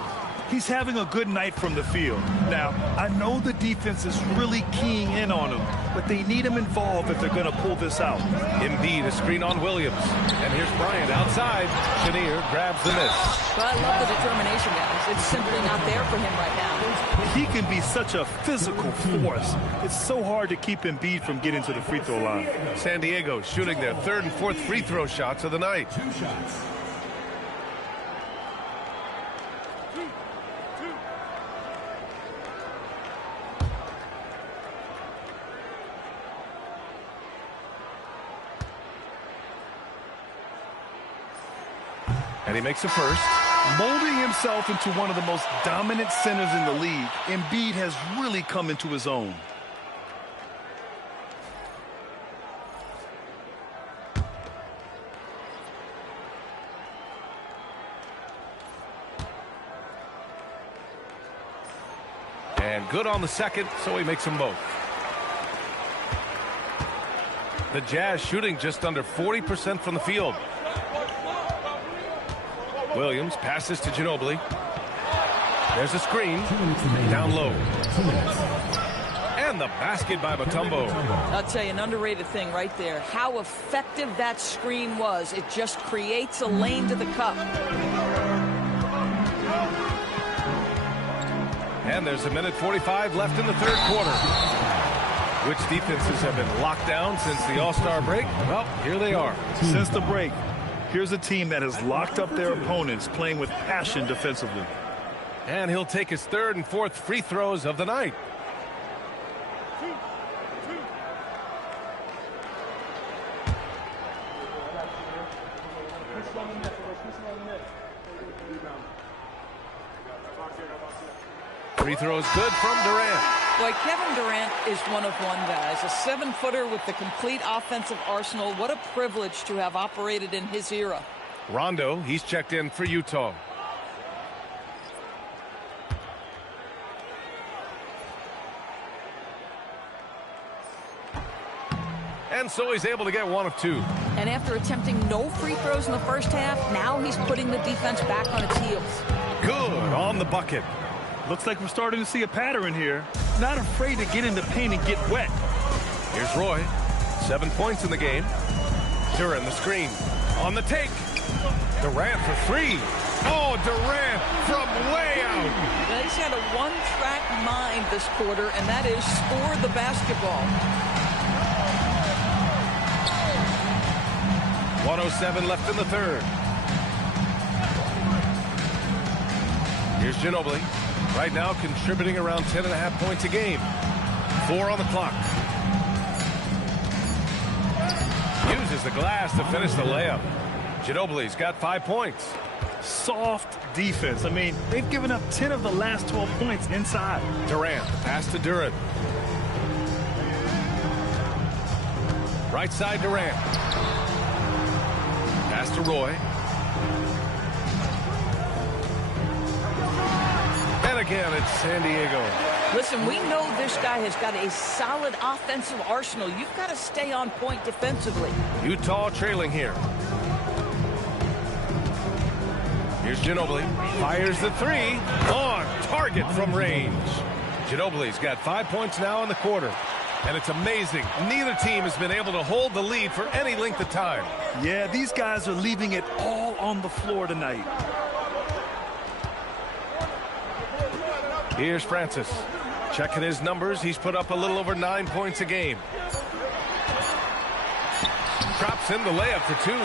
He's having a good night from the field. Now, I know the defense is really keying in on him, but they need him involved if they're going to pull this out. Embiid, a screen on Williams. And here's Bryant outside. Chenier grabs the miss. But I love the determination, guys. It's simply not there for him right now. He can be such a physical force. It's so hard to keep Embiid from getting to the free throw line. San Diego shooting their third and fourth free throw shots of the night. 2 shots. And he makes the first. Molding himself into one of the most dominant centers in the league, Embiid has really come into his own. And good on the second, so he makes them both. The Jazz shooting just under 40% from the field. Williams passes to Ginobili. There's a screen. Down low. And the basket by Mutombo. I'll tell you, an underrated thing right there. How effective that screen was. It just creates a lane to the cup. And there's a minute 45 left in the third quarter. Which defenses have been locked down since the All-Star break? Well, here they are. Since the break, here's a team that has locked up their opponents, playing with passion defensively. And he'll take his third and fourth free throws of the night. Free throws good from Durant. Boy, Kevin Durant is one of one, guys. A 7-footer with the complete offensive arsenal. What a privilege to have operated in his era. Rondo, he's checked in for Utah. And so he's able to get one of two. And after attempting no free throws in the first half, now he's putting the defense back on its heels. Good on the bucket. Looks like we're starting to see a pattern here. Not afraid to get in the paint and get wet. Here's Roy. 7 points in the game. Duran the screen. On the take. Durant for three. Oh, Durant from way out. Now, he's had a one-track mind this quarter, and that is score the basketball. 1:07 left in the third. Here's Ginobili. Right now contributing around 10.5 points a game. 4 on the clock. Uses the glass to finish the layup. Ginobili's got 5 points. Soft defense. I mean, they've given up 10 of the last 12 points inside. Durant, pass to Duran. Right side Durant. Pass to Roy. And again, it's San Diego. Listen, we know this guy has got a solid offensive arsenal. You've got to stay on point defensively. Utah trailing here. Here's Ginobili. Fires the three. On target from range. Ginobili's got 5 points now in the quarter. And it's amazing. Neither team has been able to hold the lead for any length of time. Yeah, these guys are leaving it all on the floor tonight. Here's Francis. Checking his numbers. He's put up a little over 9 points a game. Drops in the layup for two.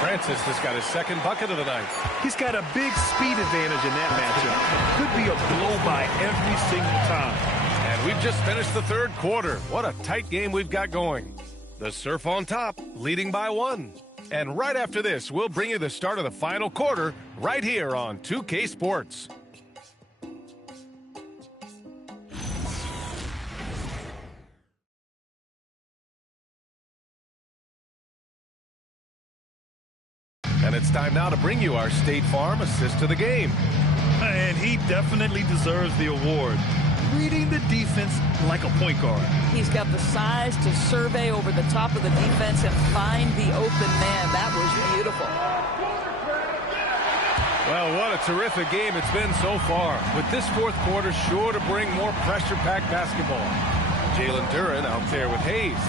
Francis has got his second bucket of the night. He's got a big speed advantage in that matchup. Could be a blow-by every single time. And we've just finished the third quarter. What a tight game we've got going. The Surf on top, leading by 1. And right after this, we'll bring you the start of the final quarter right here on 2K Sports. And it's time now to bring you our State Farm assist to the game. And he definitely deserves the award. Reading the defense like a point guard. He's got the size to survey over the top of the defense and find the open man. That was beautiful. Well, what a terrific game it's been so far. With this fourth quarter sure to bring more pressure-packed basketball. Jalen Duran out there with Hayes.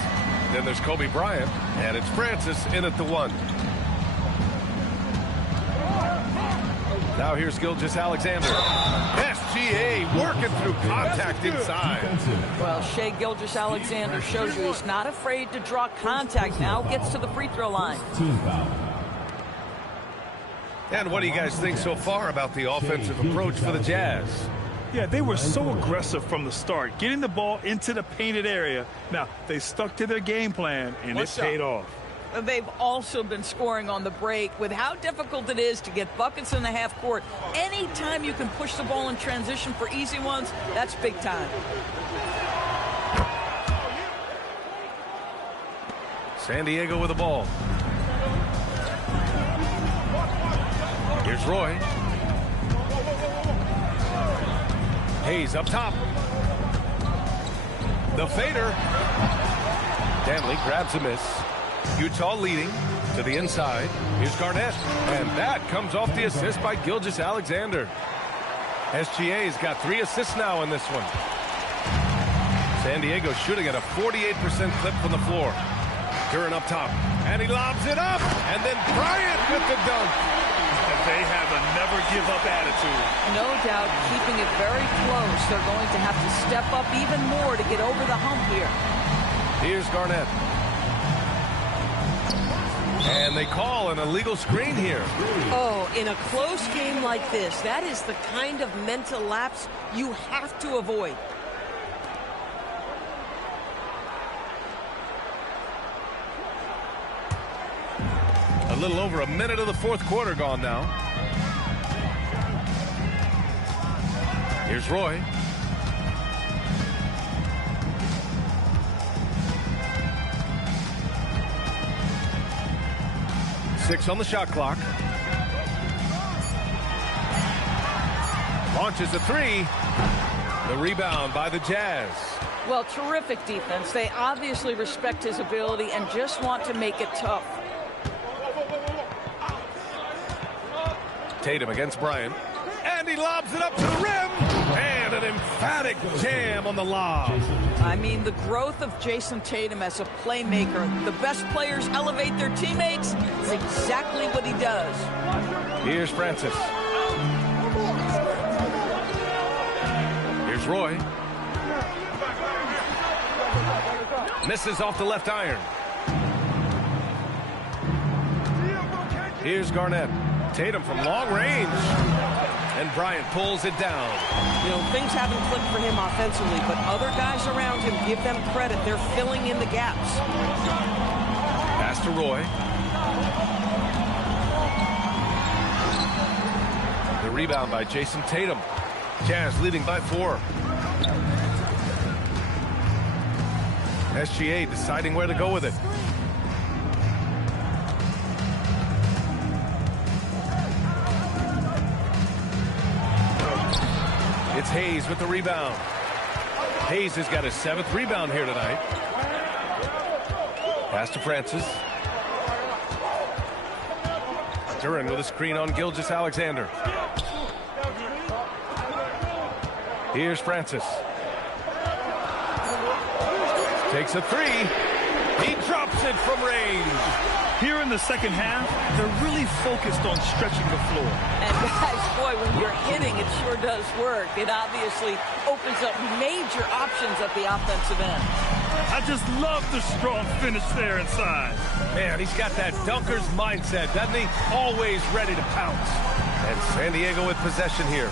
Then there's Kobe Bryant, and it's Francis in at the 1. Now here's Gilgeous-Alexander. SGA working through contact inside. Well, Shai Gilgeous-Alexander shows you he's not afraid to draw contact. Now gets to the free throw line. And what do you guys think so far about the offensive approach for the Jazz? Yeah, they were so aggressive from the start, getting the ball into the painted area. Now, they stuck to their game plan, and it paid off. they've also been scoring on the break. With how difficult it is to get buckets in the half court, anytime you can push the ball in transition for easy ones, that's big time. San Diego with the ball. Here's Roy. Hayes up top. The fader. Danley grabs a miss. Utah leading to the inside. Here's Garnett. And that comes off the assist by Gilgeous-Alexander. SGA's got 3 assists now in this one. San Diego shooting at a 48% clip from the floor. Duran up top. And he lobs it up. And then Bryant with the dunk. They have a never-give-up attitude. No doubt, keeping it very close. They're going to have to step up even more to get over the hump here. Here's Garnett. And they call an illegal screen here. Oh, in a close game like this, that is the kind of mental lapse you have to avoid. A little over a minute of the fourth quarter gone now. Here's Roy. Six on the shot clock. Launches a three. The rebound by the Jazz. Well, terrific defense. They obviously respect his ability and just want to make it tough. Tatum against Bryant. And he lobs it up to the rim. And an emphatic jam on the lob. I mean, the growth of Jason Tatum as a playmaker. The best players elevate their teammates. It's exactly what he does. Here's Francis. Here's Roy. Misses off the left iron. Here's Garnett. Tatum from long range. And Bryant pulls it down. You know, things haven't clicked for him offensively, but other guys around him, give them credit. They're filling in the gaps. Pass to Roy. The rebound by Jason Tatum. Jazz leading by 4. SGA deciding where to go with it. It's Hayes with the rebound. Hayes has got his 7th rebound here tonight. Pass to Francis. Duran with a screen on Gilgeous-Alexander. Here's Francis. Takes a 3. He drops it from range. Here in the second half, they're really focused on stretching the floor. And guys, boy, when you're hitting, it sure does work. It obviously opens up major options at the offensive end. I just love the strong finish there inside. Man, he's got that dunker's mindset, doesn't he? Always ready to pounce. And San Diego with possession here.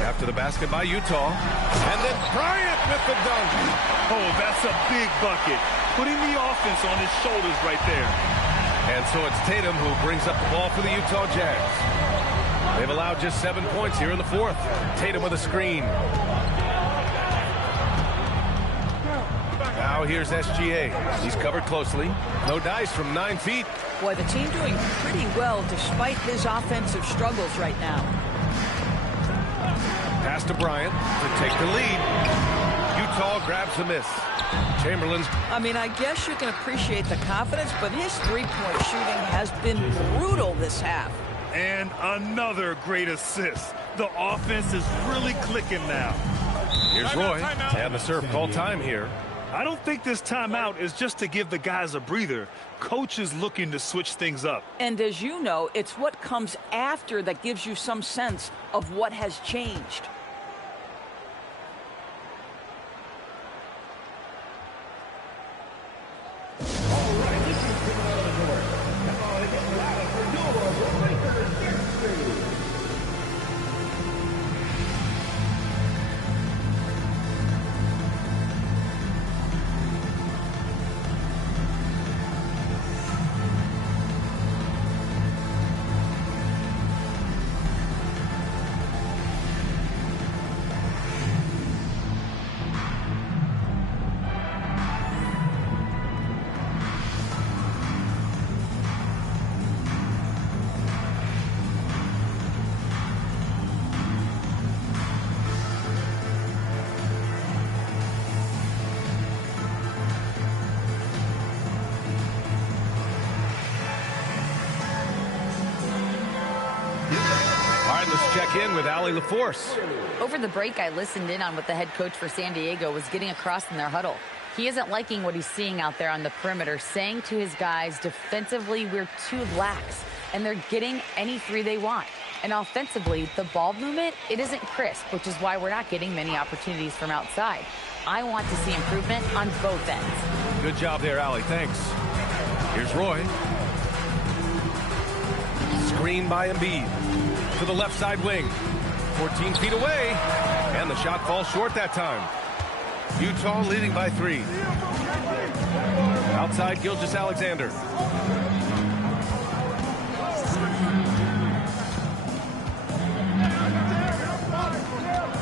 After the basket by Utah. And then Bryant with the dunk. Oh, that's a big bucket. Putting the offense on his shoulders right there. And so it's Tatum who brings up the ball for the Utah Jazz. They've allowed just 7 points here in the fourth. Tatum with a screen. Now here's SGA. He's covered closely. No dice from 9 feet. Boy, the team doing pretty well despite his offensive struggles right now. Pass to Bryant to take the lead. Utah grabs the miss. Chamberlain's. I mean, I guess you can appreciate the confidence, but his three-point shooting has been brutal this half. And another great assist. The offense is really clicking now. Here's Roy. And the serve called time here. I don't think this timeout is just to give the guys a breather. Coach is looking to switch things up. And as you know, it's what comes after that gives you some sense of what has changed. right, let's check in with Allie LaForce. Over the break, I listened in on what the head coach for San Diego was getting across in their huddle. He isn't liking what he's seeing out there on the perimeter, saying to his guys, defensively, we're too lax, and they're getting any three they want. And offensively, the ball movement, it isn't crisp, which is why we're not getting many opportunities from outside. I want to see improvement on both ends. Good job there, Allie. Thanks. Here's Roy. Screen by Embiid to the left side wing. 14 feet away, and the shot falls short that time. Utah leading by 3. Outside, Gilgeous-Alexander.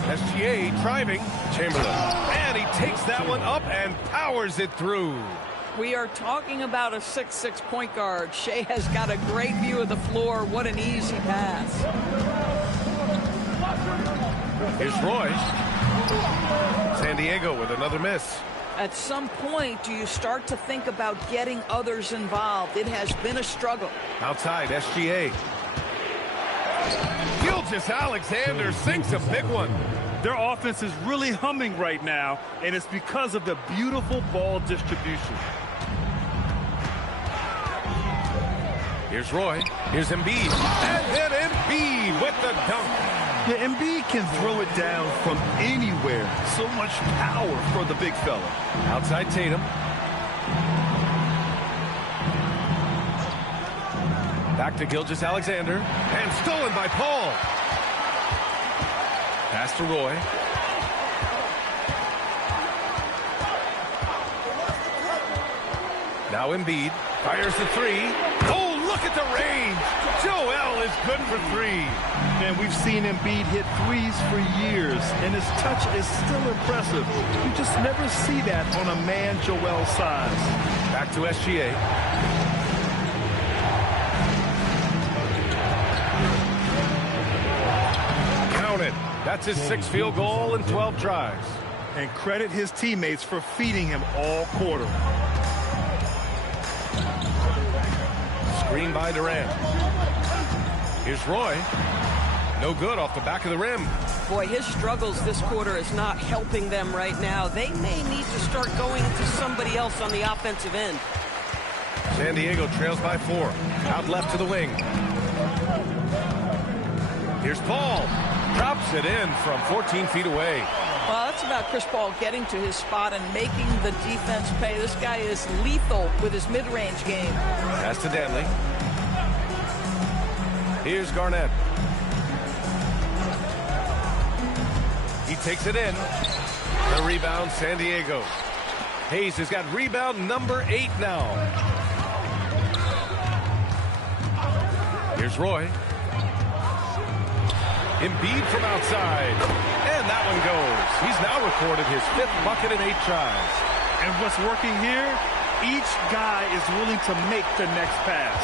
SGA driving. Chamberlain. And he takes that one up and powers it through. We are talking about a 6'6" point guard. Shea has got a great view of the floor. What an easy pass. Here's Roy. San Diego with another miss. At some point, do you start to think about getting others involved? It has been a struggle. Outside, SGA. Gilgeous-Alexander sinks a big one. Their offense is really humming right now, and it's because of the beautiful ball distribution. Here's Roy. Here's Embiid. And then Embiid with the dunk. Yeah, Embiid can throw it down from anywhere. So much power for the big fella. Outside Tatum. Back to Gilgeous-Alexander. And stolen by Paul. Pass to Roy. Now Embiid fires the 3. Oh, look at the range. Joel is good for 3. Man, we've seen Embiid hit threes for years, and his touch is still impressive. You just never see that on a man Joel's size. Back to SGA. Count it. That's his 6th field goal in 12 tries. And credit his teammates for feeding him all quarter. Screen by Durant. Here's Roy. No good off the back of the rim. Boy, his struggles this quarter is not helping them right now. They may need to start going to somebody else on the offensive end. San Diego trails by 4. Out left to the wing. Here's Paul. Drops it in from 14 feet away. Well, that's about Chris Paul getting to his spot and making the defense pay. This guy is lethal with his mid-range game. Pass to Danley. Here's Garnett. He takes it in. The rebound, San Diego. Hayes has got rebound number 8 now. Here's Roy. Embiid from outside. And that one goes. He's now recorded his 5th bucket in 8 tries. And what's working here, each guy is willing to make the next pass.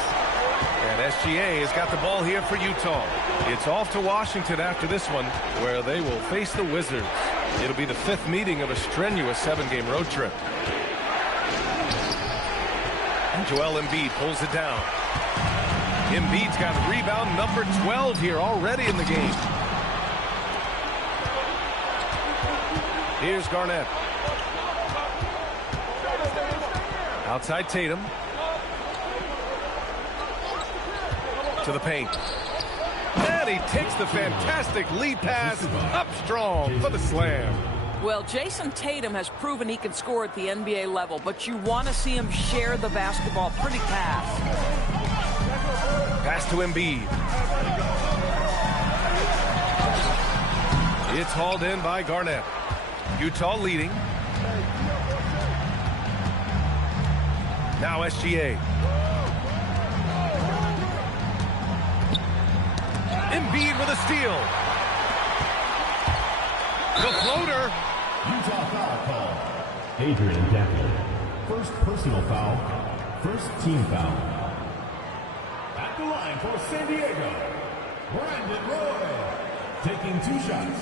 And SGA has got the ball here for Utah. It's off to Washington after this one, where they will face the Wizards. It'll be the 5th meeting of a strenuous 7-game road trip. And Joel Embiid pulls it down. Embiid's got rebound number 12 here already in the game. Here's Garnett. Outside Tatum. To the paint. And he takes the fantastic lead pass up strong for the slam. Well, Jason Tatum has proven he can score at the NBA level, but you want to see him share the basketball pretty fast. Pass to Embiid. It's hauled in by Garnett. Utah leading. Now SGA. Embiid with a steal. The floater. Utah foul call. GM-Dman. First personal foul. First team foul. At the line for San Diego, Brandon Roy. Taking 2 shots.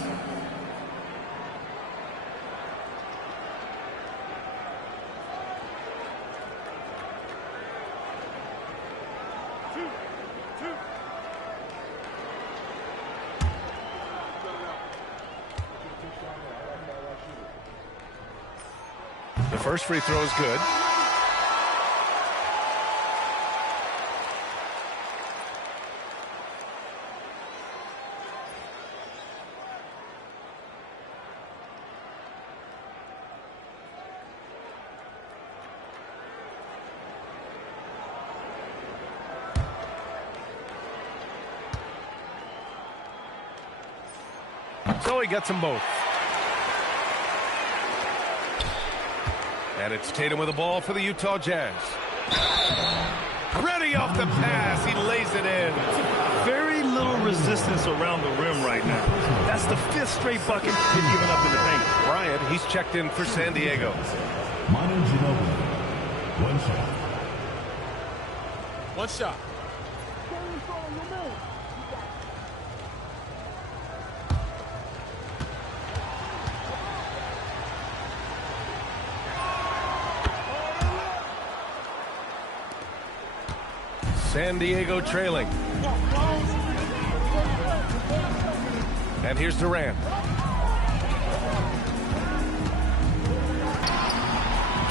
first free throw is good. So he gets them both. And it's Tatum with the ball for the Utah Jazz. Ready off the pass. He lays it in. Very little resistance around the rim right now. That's the 5th straight bucket he's given up in the paint. Bryant, he's checked in for San Diego. Manu Ginobili. One shot. One shot. San Diego trailing. And here's Durant.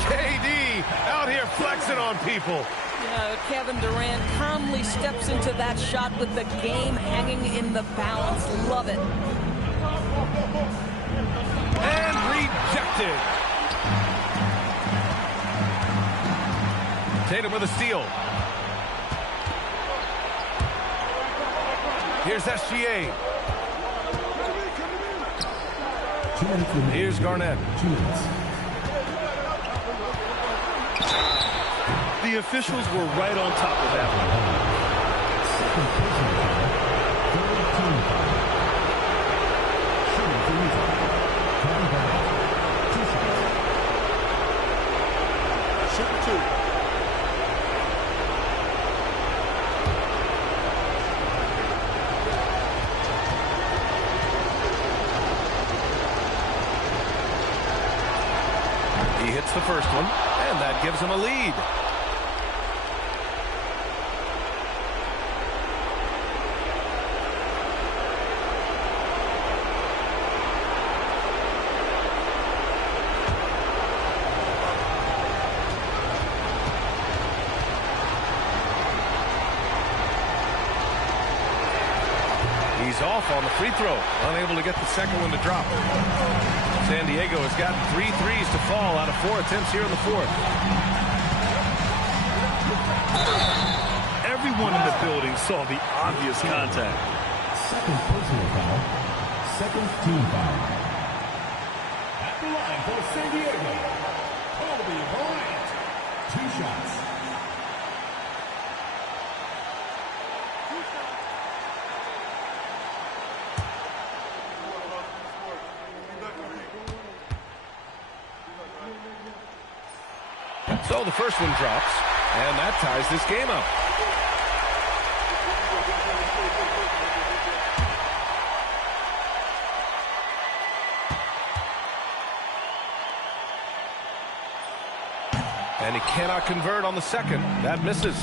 KD out here flexing on people. Yeah, Kevin Durant calmly steps into that shot with the game hanging in the balance. Love it. And rejected. Tatum with a steal. Here's SGA. Here's Garnett. The officials were right on top of that Shoot 2. He hits the first one, and that gives him a lead. He's off on the free throw, unable to get the second one to drop. San Diego has gotten 3 threes to fall out of 4 attempts here in the 4th. Everyone in the building saw the obvious contact. Second personal foul. Second team foul. At the line for San Diego, Kobe Bryant. 2 shots. So the first one drops, and that ties this game up. And he cannot convert on the second. That misses.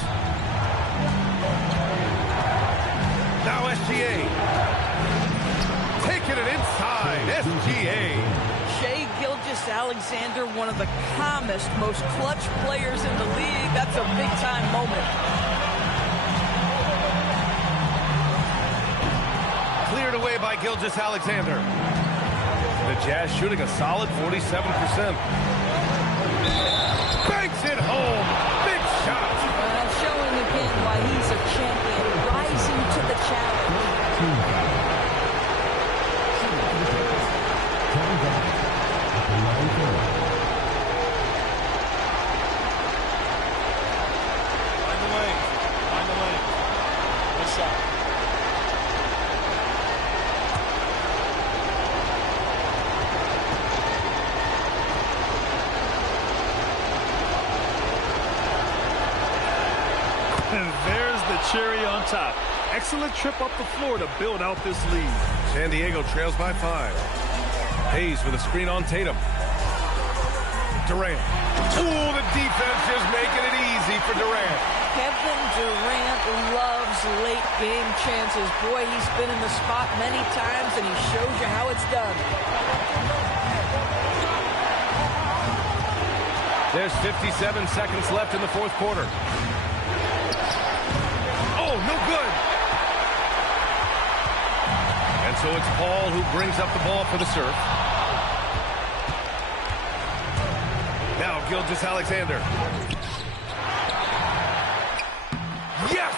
Now SGA. Taking it inside. SGA. Shai Gilgeous-Alexander, one of the calmest, most clutch players in the league. That's a big-time moment. Cleared away by Gilgeous-Alexander. The Jazz shooting a solid 47%. Banks it home. Big shot. Showing again why he's a champion, rising to the challenge. And there's the cherry on top. Excellent trip up the floor to build out this lead. San Diego trails by 5. Hayes with a screen on Tatum. Durant. Ooh, the defense is making it easy for Durant. Kevin Durant loves late game chances. Boy, he's been in the spot many times, and he shows you how it's done. There's 57 seconds left in the fourth quarter. Oh, no good. And so it's Paul who brings up the ball for the serve. Now Gilgeous-Alexander. Yes!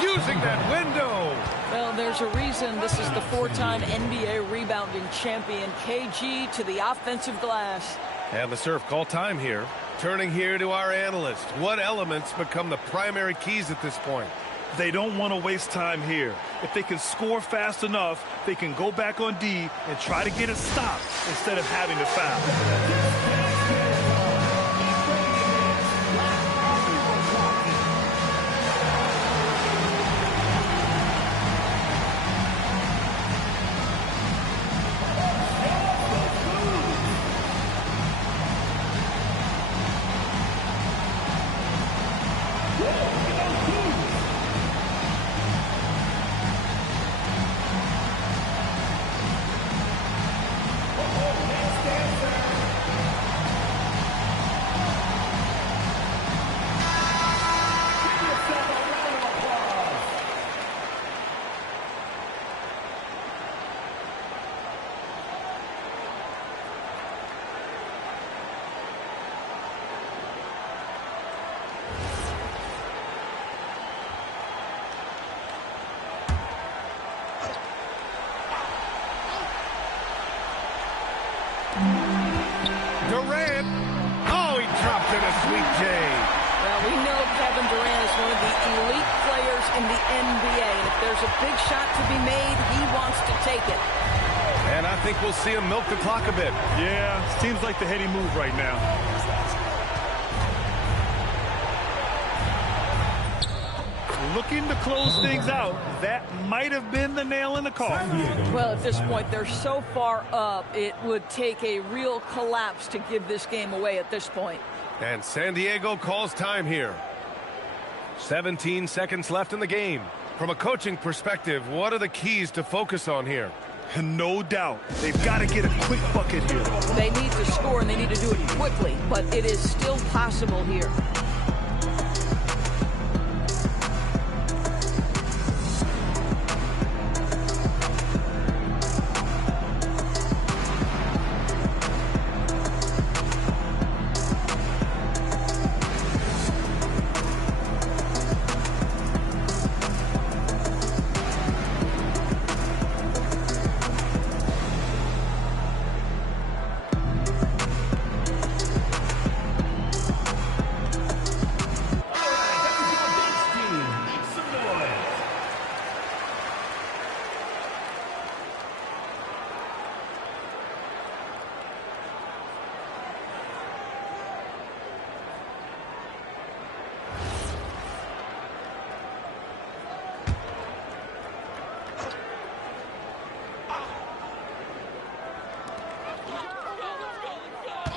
Using that window! Well, there's a reason this is the four-time NBA rebounding champion, KG, to the offensive glass. And the serve call time here. Turning here to our analyst. What elements become the primary keys at this point? They don't want to waste time here. If they can score fast enough, they can go back on D and try to get a stop instead of having to foul. Durant. Oh, he dropped in a sweet J. Well, we know Kevin Durant is one of the elite players in the NBA. And if there's a big shot to be made, he wants to take it. And I think we'll see him milk the clock a bit. Yeah, seems like the heady move right now. Looking to close things out. That might have been the nail in the coffin. Well, at this point, they're so far up, it would take a real collapse to give this game away at this point. And San Diego calls time here. 17 seconds left in the game. From a coaching perspective, what are the keys to focus on here? No doubt. They've got to get a quick bucket here. They need to score, and they need to do it quickly, but it is still possible here.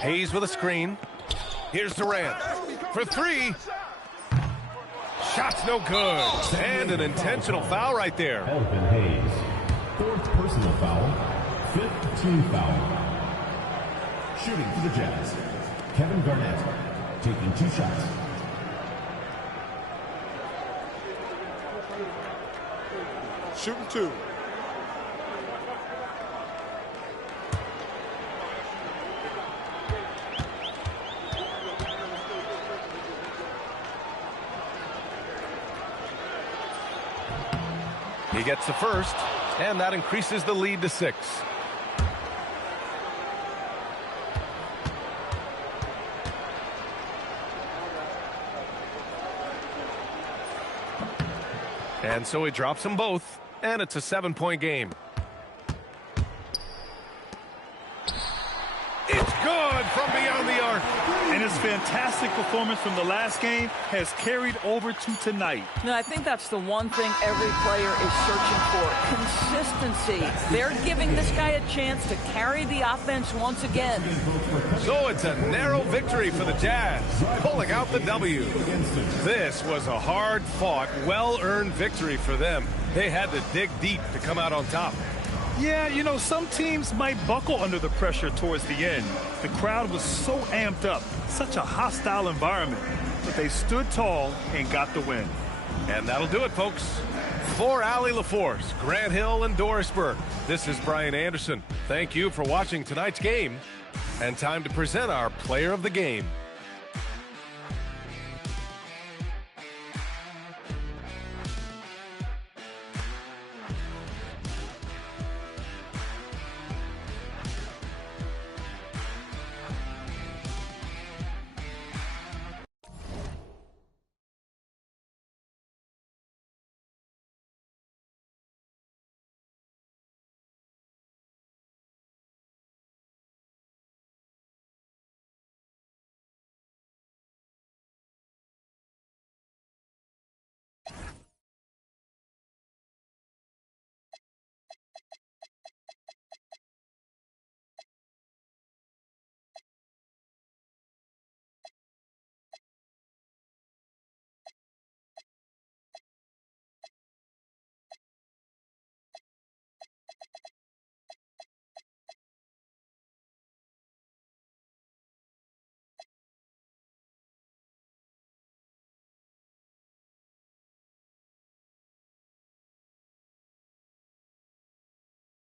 Hayes with a screen. Here's Durant for three. Shot's no good. And an intentional foul right there. Elvin Hayes. Fourth personal foul. Fifth team foul. Shooting for the Jazz. Kevin Garnett taking 2 shots. Shooting 2. He gets the first, and that increases the lead to 6. And so he drops them both, and it's a 7-point game. It's good from beyond the arc. And his fantastic performance from the last game has carried over to tonight. No, I think that's the one thing every player is searching for. Consistency. They're giving this guy a chance to carry the offense once again. So it's a narrow victory for the Jazz, pulling out the W. This was a hard-fought, well-earned victory for them. They had to dig deep to come out on top. Yeah, you know, some teams might buckle under the pressure towards the end. The crowd was so amped up, such a hostile environment, but they stood tall and got the win. And that'll do it, folks. For Allie LaForce, Grant Hill, and Dorisburg, this is Brian Anderson. Thank you for watching tonight's game. And time to present our player of the game.